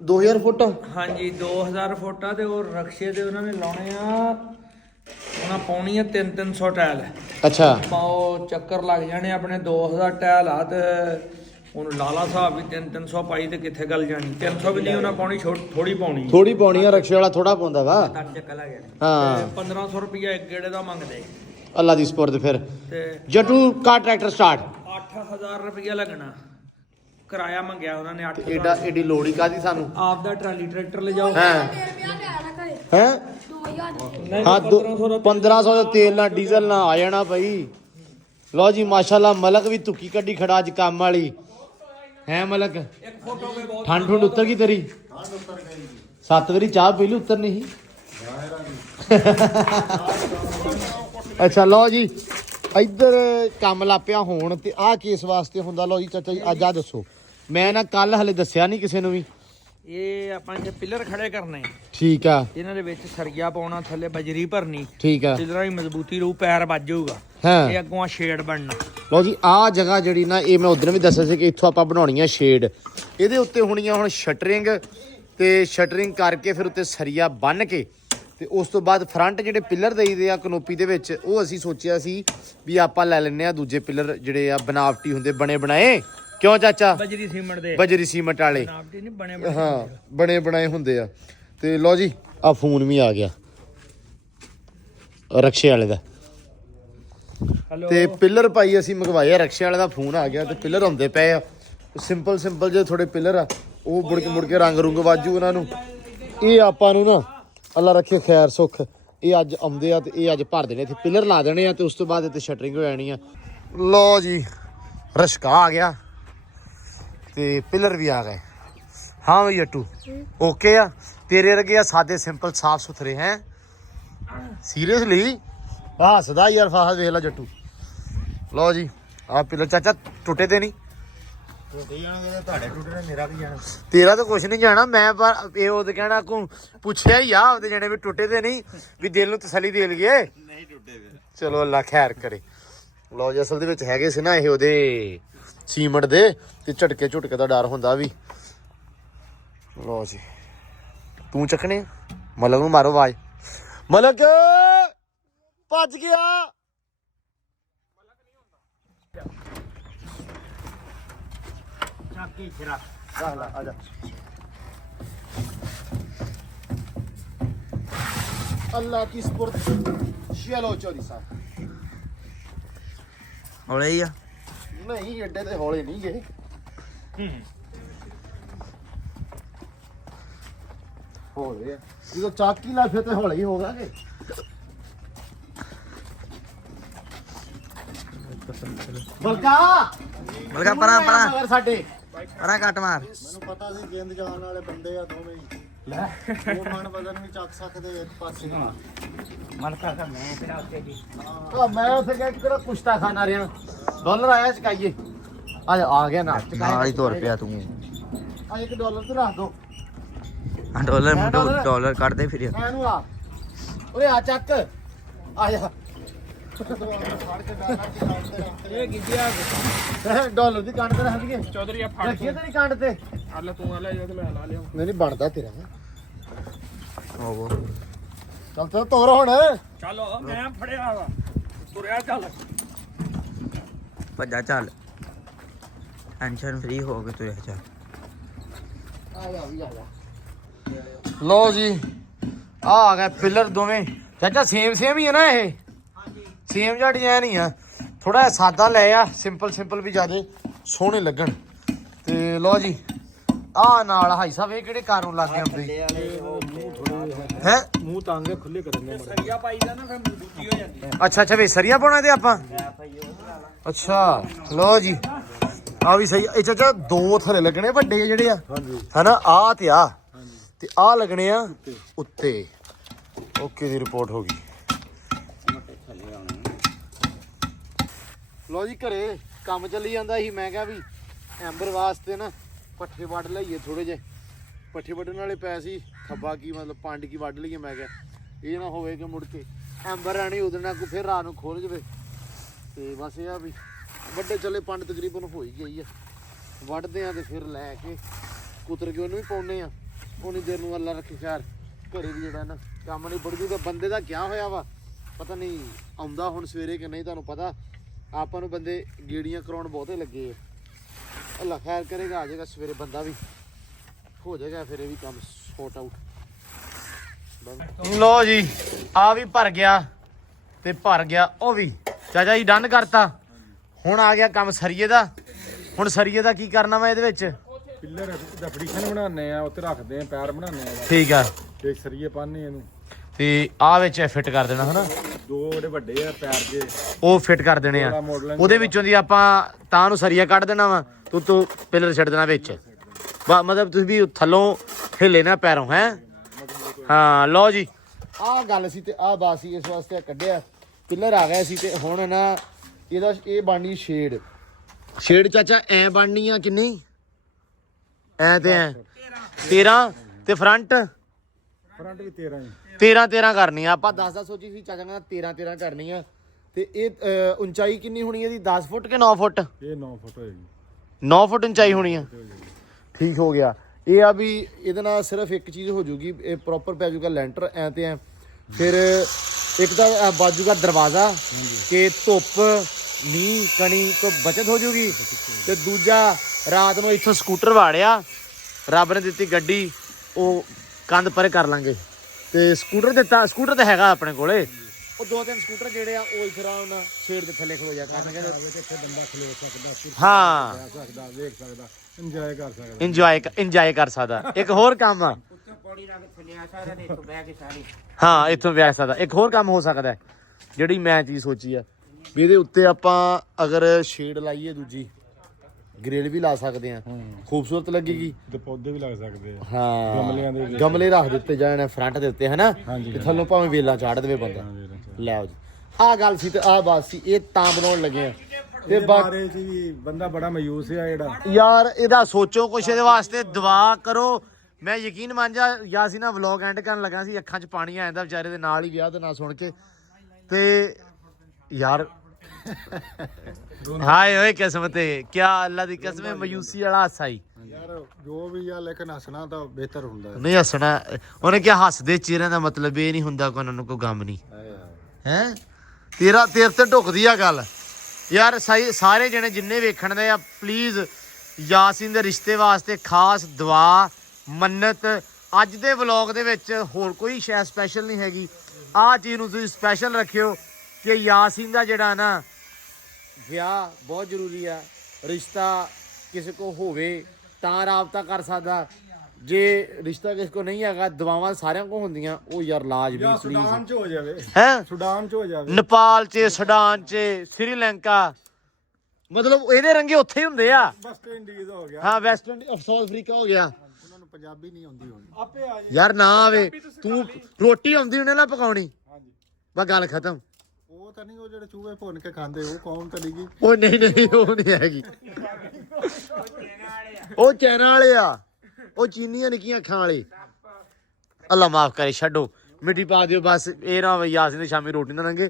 2000 ਫੁੱਟ ਹਾਂਜੀ 2000 ਫੁੱਟ ਆ, ਤੇ ਉਹ ਰਕਸ਼ੇ ਦੇ ਉਹਨਾਂ ਨੇ ਲਾਉਣੇ ਆ, ਉਹਨਾਂ ਪਾਉਣੀ ਆ 300 ਟਾਇਲ। ਅੱਛਾ ਪਾਓ ਚੱਕਰ ਲੱਗ ਜਾਣੇ ਆਪਣੇ। 2000 ਟਾਇਲ ਆ ਤੇ ਉਹਨੂੰ ਲਾਲਾ ਸਾਹਿਬ ਵੀ 300 ਪਾਈ ਤੇ ਕਿੱਥੇ ਗੱਲ ਜਾਣੀ। 300 ਵੀ ਨਹੀਂ ਉਹਨਾਂ ਪਾਉਣੀ, ਥੋੜੀ ਪਾਉਣੀ ਆ। ਰਕਸ਼ੇ ਵਾਲਾ ਥੋੜਾ ਪਾਉਂਦਾ ਵਾ। ਤੱਕ ਚੱਕਰ ਲੱਗ ਜਾਣੇ। ਹਾਂ 1500 ਰੁਪਇਆ ਇੱਕ ਗੇੜੇ ਦਾ ਮੰਗਦੇ ਅੱਲਾ ਦੀ ਸਪੁਰਦ। ਫਿਰ ਤੇ ਜਟੂ ਕਾ ਟਰੈਕਟਰ ਸਟਾਰਟ 8000 ਰੁਪਇਆ ਲੱਗਣਾ ਕਿਰਾਇਆ ਮੰਗਿਆ ਉਹਨਾਂ ਨੇ। 8000 ਏਡੀ ਲੋੜ ਹੀ ਕਾਦੀ ਸਾਨੂੰ? ਆਪ ਦਾ ਟਰਾਲੀ ਟਰੈਕਟਰ ਲਿਜਾਓ। ਹੈ ਹੈ ਨਹੀਂ, ਹਾਂ 1500 ਦਾ 1500 ਦਾ ਤੇਲ ਨਾਲ ਡੀਜ਼ਲ ਨਾਲ ਆ ਜਾਣਾ ਭਾਈ। ਲਓ ਜੀ ਮਾਸ਼ਾਅੱਲਾ ਮਲਕ ਵੀ ਤੁੱਕੀ ਕੱਢੀ ਖੜਾ ਅੱਜ ਕੰਮ ਵਾਲੀ ਹੈ। ਮਲਕ ਇੱਕ ਫੋਟੋ ਕੇ ਬਹੁਤ ਠੰਡ ਉੱਤਰ ਗਈ ਤੇਰੀ? 7 ਵਾਰੀ ਚਾਹ ਪੀ ਲਈ, ਉੱਤਰ ਨਹੀਂ। ਅੱਛਾ ਲਓ ਜੀ ਇੱਧਰ ਕੰਮ ਲਾਪਿਆ ਹੋਣ ਤੇ ਆਹ ਕੇਸ ਵਾਸਤੇ ਹੁੰਦਾ। ਲਓ ਜੀ ਚਾਚਾ ਜੀ ਅੱਜ ਆ ਦੱਸੋ। ਮੈਂ ਨਾ ਕੱਲ ਹਲੇ ਦੱਸਿਆ ਨਹੀਂ ਕਿਸੇ ਨੂੰ ਵੀ। ਇਹ ਆਪਾਂ ਇੱਥੇ ਪਿੱਲਰ ਖੜੇ ਕਰਨੇ, ਠੀਕ ਆ। ਇਹਨਾਂ ਦੇ ਵਿੱਚ ਸਰੀਆ ਪਾਉਣਾ, ਥੱਲੇ ਬਜਰੀ ਭਰਨੀ, ਠੀਕ ਆ। ਪਿੱਲਰਾਂ ਦੀ ਮਜ਼ਬੂਤੀ ਰਹੂ, ਪੈਰ ਵੱਜ ਜਾਊਗਾ। ਹਾਂ ਇਹ ਅੱਗੋਂ ਸ਼ੇਡ ਬਣਨਾ। ਲਓ ਜੀ ਆਹ ਜਗ੍ਹਾ ਜਿਹੜੀ ਨਾ, ਇਹ ਮੈਂ ਉਧਰ ਵੀ ਦੱਸਿਆ ਸੀ ਕਿ ਇੱਥੋਂ ਆਪਾਂ ਬਣਾਉਣੀ ਆ ਸ਼ੇਡ। ਇਹਦੇ ਉੱਤੇ ਹੋਣੀਆਂ ਹੁਣ ਸ਼ਟਰਿੰਗ, ਤੇ ਸ਼ਟਰਿੰਗ ਕਰਕੇ ਫਿਰ ਉੱਤੇ ਸਰੀਆ ਬੰਨ ਕੇ, ਤੇ ਉਸ ਤੋਂ ਬਾਅਦ ਫਰੰਟ ਜਿਹੜੇ ਪਿੱਲਰ ਦੇਈਦੇ ਆ ਕਨੋਪੀ ਦੇ ਵਿੱਚ, ਉਹ ਅਸੀਂ ਸੋਚਿਆ ਸੀ ਵੀ ਆਪਾਂ ਲੈ ਲੈਨੇ ਆ ਦੂਜੇ ਪਿੱਲਰ ਜਿਹੜੇ ਆ ਬਨਾਵਟੀ ਹੁੰਦੇ, ਬਣੇ ਬਣਾਏ। ਕਿਉਂ ਚਾਚਾ? ਬਜਰੀ ਸੀਮੈਂਟ ਦੇ, ਬਜਰੀ ਸੀਮੈਂਟ ਵਾਲੇ। ਬਨਾਵਟੀ ਨਹੀਂ, ਬਣੇ ਹਾਂ ਬਣੇ ਬਣਾਏ ਹੁੰਦੇ ਆ। ਤੇ ਲਓ ਜੀ ਆ ਫੋਨ ਵੀ ਆ ਗਿਆ ਰਕਸ਼ੇ ਵਾਲੇ ਦਾ। ਹੈਲੋ। ਤੇ ਪਿੱਲਰ ਭਾਈ ਅਸੀਂ ਮੰਗਵਾਏ ਆ, ਰਕਸ਼ੇ ਵਾਲੇ ਦਾ ਫੋਨ ਆ ਗਿਆ ਤੇ ਪਿੱਲਰ ਆਉਂਦੇ ਪਏ ਆ। ਸਿੰਪਲ ਜੇ ਥੋੜੇ ਪਿੱਲਰ ਆ, ਉਹ ਮੁੜ ਕੇ ਰੰਗ ਰੁੰਗ ਵਾਜੂ ਉਹਨਾਂ ਨੂੰ। ਇਹ ਆਪਾਂ ਨੂੰ ਨਾ ਅੱਲਾ ਰੱਖੇ ਖੈਰ ਸੁੱਖ, ਇਹ ਅੱਜ ਆਉਂਦੇ ਆ ਤੇ ਇਹ ਅੱਜ ਭਰ ਦੇਣੇ, ਇੱਥੇ ਪਿੱਲਰ ਲਾ ਦੇਣੇ ਆ ਤੇ ਉਸ ਤੋਂ ਬਾਅਦ ਇੱਥੇ ਸ਼ਟਰਿੰਗ ਹੋ ਜਾਣੀ ਆ। ਲਓ ਜੀ ਰਸ਼ਕਾ ਆ ਗਿਆ ਤੇ ਪਿੱਲਰ ਵੀ ਆ ਗਏ। ਹਾਂ ਬਈ ਅੱਟੂ ਓਕੇ ਆ ਤੇਰੇ ਵਰਗੇ ਆ, ਸਾਦੇ ਸਿੰਪਲ ਸਾਫ ਸੁਥਰੇ ਹੈ। ਸੀਰੀਅਸਲੀ ਹੱਸਦਾ ਯਾਰ ਫਾਹਾ ਵੇਖ ਲੈ ਜੱਟੂ। ਲਓ ਜੀ ਆ ਪਿੱਲਰ ਚਾਚਾ ਟੁੱਟੇ ਤੇ ਨਹੀਂ? ਟੁੱਟੇ ਜਾਣਗੇ ਤੁਹਾਡੇ ਟੁੱਟਣੇ, ਮੇਰਾ ਵੀ ਜਾਣਾ। ਤੇਰਾ ਤਾਂ ਕੁਛ ਨਹੀਂ ਜਾਣਾ। ਮੈਂ ਪਰ ਇਹ ਉਹ ਤੇ ਕਹਿਣਾ ਕੋ ਪੁੱਛਿਆ ਹੀ ਆ ਉਹਦੇ ਜਣੇ ਵੀ ਟੁੱਟੇ ਤੇ ਨਹੀਂ, ਵੀ ਦਿਲ ਨੂੰ ਤਸੱਲੀ ਦੇ ਲਈਏ। ਨਹੀਂ ਟੁੱਟੇ ਫਿਰ। ਚਲੋ ਅੱਲਾ ਖੈਰ ਕਰੇ। ਲਓ ਜੀ ਅਸਲ ਦੇ ਵਿੱਚ ਹੈਗੇ ਸੀ ਨਾ ਇਹ ਉਹਦੇ ਸੀਮੈਂਟ ਦੇ, ਤੇ ਝਟਕੇ ਦਾ ਡਰ ਹੁੰਦਾ ਵੀ। ਲਓ ਜੀ ਤੂੰ ਚੱਕਣੇ, ਮਲਕ ਨੂੰ ਮਾਰੋ ਆਵਾਜ਼। ਮਲਕ ਭੱਜ ਗਿਆ। ਚਾਕੀ ਖਰਾ ਰੱਖ ਲੈ ਆ ਜਾ। ਅੱਲਾ ਕੀ ਸਪੁਰਦ। ਚਲੋ ਚੋਰੀ ਸਾਹਿਬ ਹੌਲੇ ਹੀ ਆ। ਨਹੀਂ ਏਡੇ ਤੇ ਹੌਲੇ ਨਹੀਂ ਗਏ। ਹੌਲੇ ਆ ਜਦੋਂ ਚਾਕੀ ਲਾ ਫਿਰ ਤੇ ਹੌਲੇ ਹੀ ਹੋਗਾ ਕਿ। ਬਲਕਾ ਪਰਾਂ ਮਗਰ ਸਾਡੇ ਪਰਾਂ ਕੱਟ ਮਾਰ। ਮੈਨੂੰ ਪਤਾ ਸੀ ਜਿੰਦ ਜਾਨ ਵਾਲੇ ਬੰਦੇ ਆ ਦੋਵੇਂ ਹੀ। ਲੈ ਉਹ ਮਨ ਵਜਨ ਵੀ ਚੱਕ ਸਕਦੇ ਇੱਕ ਪਾਸੇ। ਮਨ ਕਰਦਾ ਮੈਂ ਤੇਰਾ ਉੱਤੇ ਜੀ। ਮੈਂ ਉੱਥੇ ਕਹਿ ਕੇ ਕਿਹੜਾ ਕੁਸ਼ਤਾ ਖਾਣਾ ਰਿਹਾ। ਡਾਲਰ ਆਇਆ ਚਕਾਈਏ। ਆ ਗਿਆ ਨਾ ਨਾਲ ਹੀ ਤੁਰ ਪਿਆ ਤੂੰ। ਆ $1 ਤੇ ਰੱਖ ਦੋ। ਡਾਲਰ ਕੱਢਦੇ ਫਿਰ। ਇਹਨੂੰ ਆ ਓਏ ਆ ਚੱਕ ਆ ਜਾ ਇਹ ਕੀ ਦਿਆ ਡਾਲਰ ਦੀ ਕੰਡ ਤੇ ਰੱਖ ਗਏ ਚੌਧਰੀ ਆ ਫੜ ਰੱਖੀਏ ਤੇਰੀ ਕੰਡ ਤੇ ਲੈ ਤੂੰ ਆ ਲੈ ਜਾ ਤੇ ਮੈਂ ਲਾ ਲਿਆ ਨਹੀਂ ਬਣਦਾ ਤੇਰਾ ਆਹੋ ਚੱਲ ਤੇ ਤੋਰ ਹੁਣ ਚਲੋ ਮੈਂ ਫੜਿਆ ਵਾ ਤੁਰਿਆ ਚੱਲ ਭੱਜਾ ਚੱਲ ਟੈਨਸ਼ਨ ਫ੍ਰੀ ਹੋ ਕੇ ਤੁਰਿਆ ਚੱਲ ਲੋ ਜੀ ਆ ਗਏ ਪਿਲਰ ਦੋਵੇਂ ਚਾਚਾ ਸੇਮ ਹੀ ਹੈ ਨਾ ਇਹ ਸੇਮ ਜਿਹਾ ਡਿਜ਼ਾਈਨ ਹੀ ਆ ਥੋੜਾ ਜਿਹਾ ਸਾਦਾ ਲੈ ਆ ਸਿੰਪਲ ਵੀ ਜ਼ਿਆਦੇ ਸੋਹਣੇ ਲੱਗਣ ਤੇ ਲੋ ਜੀ ਆ ਨਾਲ ਹਾਈ ਸਾਹਿਬ ਇਹ ਕਿਹੜੇ ਕਾਰੋਂ ਲੱਗ ਗਏ ਹੁੰਦੇ ਹੈ ਮੂੰਹ ਤਾਂਗੇ ਖੁੱਲੇ ਕਰ ਦਿੰਦੇ ਸਰੀਆ ਪਾਈ ਦਾ ਨਾ ਫਿਰ ਦੂਜੀ ਹੋ ਜਾਂਦੀ ਅੱਛਾ ਵੇ ਸਰੀਆ ਪਾਉਣਾ ਤੇ ਆਪਾਂ ਅੱਛਾ ਲੋ ਜੀ ਆ ਵੀ ਸਹੀ ਇਹ ਚਾਚਾ ਦੋ ਥੱਲੇ ਲੱਗਣੇ ਵੱਡੇ ਜਿਹੜੇ ਆ ਹਾਂਜੀ ਹਨਾ ਆ ਤੇ ਆ ਤੇ ਆ ਲੱਗਣੇ ਆ ਉੱਤੇ ਓਕੇ ਦੀ ਰਿਪੋਰਟ ਹੋ ਗਈ ਲੋ ਜੀ ਘਰੇ ਕੰਮ ਚੱਲੀ ਜਾਂਦਾ ਸੀ ਮੈਂ ਕਿਹਾ ਵੀ ਐਂਬਰ ਵਾਸਤੇ ਨਾ ਪੱਠੇ ਵੱਢ ਲਈਏ ਥੋੜੇ ਜਿਹੇ ਪੱਠੇ ਵੱਢਣ ਵਾਲੇ ਪੈ ਸੀ ਖੱਬਾ ਕੀ ਮਤਲਬ ਪੰਡ ਕੀ ਵੱਢ ਲਈਏ ਮੈਂ ਕਿਹਾ ਇਹ ਨਾ ਹੋਵੇ ਕਿ ਮੁੜ ਕੇ ਐਂਬਰ ਰਾਣੀ ਉਹਦੇ ਨਾਲ ਕੋਈ ਫਿਰ ਰਾਤ ਨੂੰ ਖੋਲ ਜਵੇ ਤੇ ਬਸ ਇਹ ਆ ਵੀ ਵੱਡੇ ਚੱਲੇ ਪੰਡ ਤਕਰੀਬਨ ਹੋ ਹੀ ਗਈ ਆ ਵੱਢਦੇ ਆ ਤੇ ਫਿਰ ਲੈ ਕੇ ਕੁਤਰ ਕੇ ਉਹਨੂੰ ਵੀ ਪਾਉਨੇ ਆ ਉਨੀ ਦੇਰ ਨੂੰ ਅੱਲਾ ਰੱਖੇ ਖੈਰ ਘਰੇ ਵੀ ਜਿਹੜਾ ਨਾ ਕੰਮ ਨਹੀਂ ਬੜਜੂ ਤਾਂ ਬੰਦੇ ਦਾ ਕਿਆ ਹੋਇਆ ਵਾ ਪਤਾ ਨਹੀਂ ਆਉਂਦਾ ਹੁਣ ਸਵੇਰੇ ਕਿ ਨਹੀਂ ਤੁਹਾਨੂੰ ਪਤਾ ਆਪਾਂ ਨੂੰ ਬੰਦੇ ਗੇੜੀਆਂ ਕਰਾਉਣ ਬਹੁਤੇ ਲੱਗੇ ਆ ਅੱਲਾ ਖੈਰ ਕਰੇਗਾ ਆ ਜਾਏਗਾ ਸਵੇਰੇ ਬੰਦਾ ਵੀ ਹੋ ਜਾਏਗਾ ਫਿਰ ਇਹ ਵੀ ਕੰਮ ਸੌਟ ਆਊਟ ਲੋ ਜੀ ਆ ਵੀ ਭਰ ਗਿਆ ਤੇ ਭਰ ਗਿਆ ਉਹ ਵੀ ਚਾਚਾ ਜੀ ਡਨ ਕਰਤਾ ਹੁਣ ਆ ਗਿਆ ਕੰਮ ਸਰੀਏ ਦਾ ਹੁਣ ਸਰੀਏ ਦਾ ਕੀ ਕਰਨਾ ਵਾ ਇਹਦੇ ਵਿੱਚ ਪਿੱਲਰ ਡੈਫੀਨੇਸ਼ਨ ਬਣਾਉਂਦੇ ਆ ਉੱਤੇ ਰੱਖਦੇ ਆ ਪੈਰ ਬਣਾਉਂਦੇ ਆ ਠੀਕ ਆ ਤੇ ਸਰੀਏ ਪਾਣੇ ਇਹਨੂੰ ਤੇ ਆ ਵਿੱਚ ਫਿੱਟ ਕਰ ਦੇਣਾ ਹਨਾ ਦੋ ਜਿਹੜੇ ਵੱਡੇ ਆ ਪੈਰ ਜੇ ਉਹ ਫਿੱਟ ਕਰ ਦੇਣੇ ਆ ਉਹਦੇ ਵਿੱਚੋਂ ਦੀ ਆਪਾਂ ਤਾਂ ਨੂੰ ਸਰੀਆ ਕੱਢ ਦੇਣਾ ਵਾ ਤੂੰ ਪਿਲਰ ਛੱਡ ਦੇਣਾ ਵਿੱਚ ਮਤਲਬ ਤੁਸੀਂ ਵੀ ਥੱਲੋਂ ਹਿੱਲੇ ਨਾ ਪੈਰੋਂ ਹੈ ਹਾਂ ਲਓ ਜੀ ਆਹ ਗੱਲ ਸੀ ਤੇ ਆਹ ਬਾਤ ਸੀ ਇਸ ਵਾਸਤੇ ਕੱਢਿਆ ਪਿਲਰ ਆ ਗਿਆ ਸੀ ਤੇ ਹੁਣ ਨਾ ਇਹਦਾ ਇਹ ਬਣਨੀ ਸ਼ੇਡ ਚਾਚਾ ਐ ਬਣਨੀ ਆ ਕਿੰਨੀ ਐ ਤੇ ਐ 13 ਤੇ ਫਰੰਟ ਵੀ 13 ਹੀ 13 ਕਰਨੀ ਆ ਆਪਾਂ 10 ਸੋਚੀ ਸੀ ਚਾਚਾ ਕਹਿੰਦਾ 13 ਕਰਨੀ ਆ ਤੇ ਇਹ ਉਚਾਈ ਕਿੰਨੀ ਹੋਣੀ ਇਹਦੀ 10 ਫੁੱਟ ਕਿ 9 ਫੁੱਟ ਇਹ 9 ਫੁੱਟ ਹੋਏਗੀ 9 ਫੁੱਟ ਉਚਾਈ ਹੋਣੀ ਆ ਠੀਕ ਹੋ ਗਿਆ ਇਹ ਆ ਵੀ ਇਹਦੇ ਨਾਲ ਸਿਰਫ ਇੱਕ ਚੀਜ਼ ਹੋ ਜੂਗੀ ਇਹ ਪ੍ਰੋਪਰ ਪੈ ਜਾਊਗਾ ਲੈਂਟਰ ਐ ਤੇ ਐ ਫਿਰ ਇੱਕ ਤਾਂ ਬਾਜੂਗਾ ਦਰਵਾਜ਼ਾ ਕਿ ਧੁੱਪ ਮੀਂਹ ਕਣੀ ਤੋਂ ਬਚਤ ਹੋ ਜੂਗੀ ਤੇ ਦੂਜਾ ਰਾਤ ਨੂੰ ਇੱਥੋਂ ਸਕੂਟਰ ਵਾੜਿਆ ਰੱਬ ਨੇ ਦਿੱਤੀ ਗੱਡੀ ਉਹ ਕੰਧ ਪਰੇ ਕਰ ਲਾਂਗੇ ਤੇ ਸਕੂਟਰ ਤਾਂ ਹੈਗਾ ਆਪਣੇ ਕੋਲੇ ਉਹ ਦੋ ਤਿੰਨ ਸਕੂਟਰ ਜਿਹੜੇ ਆ ਉਹ ਇੱਥੇ ਆਰਾਮ ਨਾਲ ਛੇੜ ਦੇ ਥੱਲੇ ਖਲੋ ਜਾ ਕਰਨਗੇ ਬੰਦਾ ਖਲੋ ਸਕਦਾ ਹਾਂ ਸਕਦਾ ਵੇਖ ਸਕਦਾ ਇੰਜੋਏ ਕਰ ਸਕਦਾ ਇੰਜੋਏ ਕਰ ਸਕਦਾ ਇੱਕ ਹੋਰ ਕੰਮ ਆ ਪੌੜੀ ਲਾ ਕੇ ਥੱਲੇ ਆ ਸਾਰਾ ਤੇ ਇੱਥੋਂ ਬਹਿ ਕੇ ਸਾਰੀ ਹਾਂ ਇੱਥੋਂ ਵਿਆਹ ਸਕਦਾ ਇੱਕ ਹੋਰ ਕੰਮ ਹੋ ਸਕਦਾ ਜਿਹੜੀ ਮੈਂ ਚੀਜ਼ ਸੋਚੀ ਆ ਵੀ ਇਹਦੇ ਉੱਤੇ ਆਪਾਂ ਅਗਰ ਸ਼ੇਡ ਲਾਈਏ ਦੂਜੀ ਗ੍ਰਿਲ ਵੀ ਲਾ ਸਕਦੇ ਆ ਖੂਬਸੂਰਤ ਲੱਗੇਗੀ ਤੇ ਪੌਦੇ ਵੀ ਲੱਗ ਸਕਦੇ ਆ ਹਾਂ ਗਮਲਿਆਂ ਦੇ ਵਿੱਚ। ਗਮਲੇ ਰੱਖ ਦਿੱਤੇ ਜਾਣ ਫਰੰਟ ਦੇ ਉੱਤੇ ਹਨਾ ਤੇ ਥੱਲੋਂ ਭਾਵੇਂ ਵੇਲਾਂ ਚਾੜ ਦੇਵੇ ਬੰਦਾ ਲੈ ਜੀ ਆਹ ਗੱਲ ਸੀ ਤੇ ਆਹ ਬਾਤ ਸੀ ਇਹ ਤਾਂ ਬਣਾਉਣ ਲੱਗੇ ਆ ਤੇ ਬਾਰੇ ਚ ਵੀ ਬੰਦਾ ਬੜਾ ਮਾਯੂਸ ਆ ਜਿਹੜਾ ਯਾਰ ਇਹਦਾ ਸੋਚੋ ਕੁਛ ਇਹਦੇ ਵਾਸਤੇ ਦੁਆ ਕਰੋ ਮੈਂ ਯਕੀਨ ਮੰਨ ਜਾ ਯਾਸੀ ਨਾ ਵਲੌਗ ਐਂਡ ਕਰਨ ਲੱਗਾ ਸੀ ਅੱਖਾਂ 'ਚ ਪਾਣੀ ਆ ਜਾਂਦਾ ਵਿਚਾਰੇ ਦੇ ਨਾਲ ਹੀ ਵਿਆਹ ਤੇ ਨਾ ਸੁਣ ਕੇ ਤੇ ਯਾਰ ਹਾਏ ਓਏ ਕਿਸਮਤੇ ਕਿਆ ਅੱਲਾ ਦੀ ਕਸਮ ਹੈ ਮਾਯੂਸੀ ਵਾਲਾ ਹਾਸਾ ਹੀ ਯਾਰ ਜੋ ਵੀ ਆ ਲੇਕਿਨ ਹੱਸਣਾ ਤਾਂ ਬਿਹਤਰ ਹੁੰਦਾ ਨਹੀਂ ਹੱਸਣਾ ਉਹਨੇ ਕਿਹਾ ਹੱਸਦੇ ਚਿਹਰਿਆਂ ਦਾ ਮਤਲਬ ਇਹ ਨਹੀਂ ਹੁੰਦਾ ਕਿ ਉਹਨਾਂ ਨੂੰ ਕੋਈ ਗਮ ਨਹੀਂ ਹੈ ਤੇਰੇ ਤੇ ਢੁਕਦੀ ਆ ਗੱਲ ਯਾਰ ਸਾਰੇ ਜਣੇ ਜਿੰਨੇ ਵੇਖਣ ਦੇ ਆ ਪਲੀਜ਼ ਯਾਸੀਨ ਦੇ ਰਿਸ਼ਤੇ ਵਾਸਤੇ ਖਾਸ ਦੁਆ ਮੰਨਤ ਅੱਜ ਦੇ ਵਲੌਗ ਦੇ ਵਿੱਚ ਹੋਰ ਕੋਈ ਸ਼ੈ ਸਪੈਸ਼ਲ ਨਹੀਂ ਹੈਗੀ ਆਹ ਚੀਜ਼ ਨੂੰ ਤੁਸੀਂ ਸਪੈਸ਼ਲ ਰੱਖਿਓ ਕਿ ਯਾਸੀਨ ਦਾ ਜਿਹੜਾ ਨਾ ਵਿਆਹ ਬਹੁਤ ਜ਼ਰੂਰੀ ਆ ਰਿਸ਼ਤਾ ਕਿਸੇ ਕੋ ਹੋਵੇ ਤਾਂ ਰਾਬਤਾ ਕਰ ਸਕਦਾ ਜੇ ਰਿਸ਼ਤਾ ਕਿਸੇ ਕੋ ਨਹੀਂ ਹੈਗਾ ਦੁਆਵਾਂ ਸਾਰਿਆਂ ਕੋ ਹੁੰਦੀਆਂ ਉਹ ਯਾਰ ਲਾਜ਼ਮੀ ਸੁਡਾਨ ਚ ਹੋ ਜਾਵੇ ਹੈ ਸੁਡਾਨ ਚ ਹੋ ਜਾਵੇ ਨੇਪਾਲ 'ਚ ਸੁਡਾਨ 'ਚ ਸ੍ਰੀਲੰਕਾ ਮਤਲਬ ਇਹਦੇ ਰੰਗੇ ਉੱਥੇ ਹੀ ਹੁੰਦੇ ਆ ਵੈਸਟ ਇੰਡੀਜ਼ ਹੋ ਗਿਆ ਹਾਂ ਵੈਸਟ ਸਾਊਥ ਅਫਰੀਕਾ ਹੋ ਗਿਆ ਉਹਨਾਂ ਨੂੰ ਪੰਜਾਬੀ ਨਹੀਂ ਆਉਂਦੀ ਹੋਣੀ ਆਪੇ ਆ ਯਾਰ ਨਾ ਆਵੇ ਤੂੰ ਰੋਟੀ ਆਉਂਦੀ ਉਹਨੇ ਨਾ ਪਕਾਉਣੀ ਬਸ ਗੱਲ ਖਤਮ ਉਹ ਤਾਂ ਨਹੀਂ ਉਹ ਜਿਹੜੇ ਚੂਹੇ ਭੁੰਨ ਕੇ ਖਾਂਦੇ ਉਹ ਕੌਮ ਚਲੀ ਗਈ ਉਹ ਨਹੀਂ ਉਹ ਨਹੀਂ ਹੈਗੀ ਉਹ ਚਾਈਨਾ ਵਾਲੇ ਆ ਉਹ ਚੀਨੀਆਂ ਨਿੱਕੀਆਂ ਅੱਖਾਂ ਵਾਲੇ ਅੱਲਾ ਮਾਫ ਕਰੇ ਛੱਡੋ ਮਿੱਟੀ ਪਾ ਦਿਓ ਬਸ ਇਹ ਨਾ ਯਾਸੀਨ ਦੇ ਸ਼ਾਮੀ ਰੋਟੀ ਨਾ ਲੰਗੇ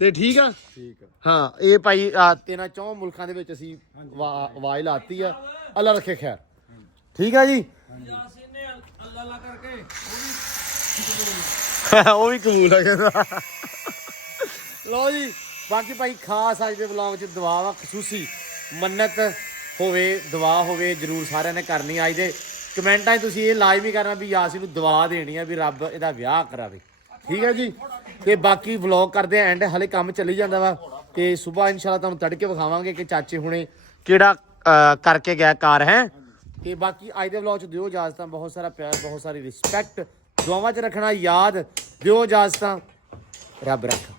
ਤੇ ਠੀਕ ਆ ਠੀਕ ਆ ਹਾਂ ਇਹ ਭਾਈ ਤੇਨਾਂ ਚੌਂ ਮੁਲਕਾਂ ਦੇ ਵਿੱਚ ਅਸੀਂ ਆਵਾਜ਼ ਲਾਤੀ ਆ ਅੱਲਾ ਰੱਖੇ ਖੈਰ ਠੀਕ ਆ ਜੀ ਅੱਲਾ ਅੱਲਾ ਕਰਕੇ ਉਹ ਵੀ ਕਬੂਲ ਆ ਕਹਿੰਦਾ ਲਓ ਜੀ ਬਾਕੀ ਭਾਈ ਖਾਸ ਅੱਜ ਦੇ ਵਲੌਗ 'ਚ ਦੁਆ ਵਾ ਖਸੂਸੀ ਮੰਨਤ ਹੋਵੇ ਦੁਆ ਹੋਵੇ ਜਰੂਰ ਸਾਰਿਆਂ ਨੇ ਕਰਨੀ ਅੱਜ ਦੇ ਕਮੈਂਟਾਂ 'ਚ ਤੁਸੀਂ ਇਹ ਲਾਜ਼ਮੀ ਕਰਨਾ ਵੀ ਯਾਸੀਨ ਨੂੰ ਦੁਆ ਦੇਣੀ ਆ ਵੀ ਰੱਬ ਇਹਦਾ ਵਿਆਹ ਕਰਾਵੇ ਠੀਕ ਹੈ ਜੀ ਤੇ ਬਾਕੀ ਵਲੌਗ ਕਰਦੇ ਆ ਐਂਡ ਹਲੇ ਕੰਮ ਚੱਲੀ ਜਾਂਦਾ ਵਾ ਤੇ ਸਵੇਰ ਇਨਸ਼ਾਅੱਲਾ ਤੁਹਾਨੂੰ ਤੜਕੇ ਵਿਖਾਵਾਂਗੇ ਕਿ ਚਾਚੇ ਹੁਣੇ ਕਿਹੜਾ ਕਰਕੇ ਗਿਆ ਕਾਰ ਹੈ ਤੇ ਬਾਕੀ ਅੱਜ ਦੇ ਵਲੌਗ 'ਚ ਦਿਓ ਇਜਾਜ਼ਤਾਂ ਬਹੁਤ ਸਾਰਾ ਪਿਆਰ ਬਹੁਤ ਸਾਰੀ ਰਿਸਪੈਕਟ ਦੁਆਵਾਂ 'ਚ ਰੱਖਣਾ ਯਾਦ ਦਿਓ ਇਜਾਜ਼ਤਾਂ ਰੱਬ ਰੱਖ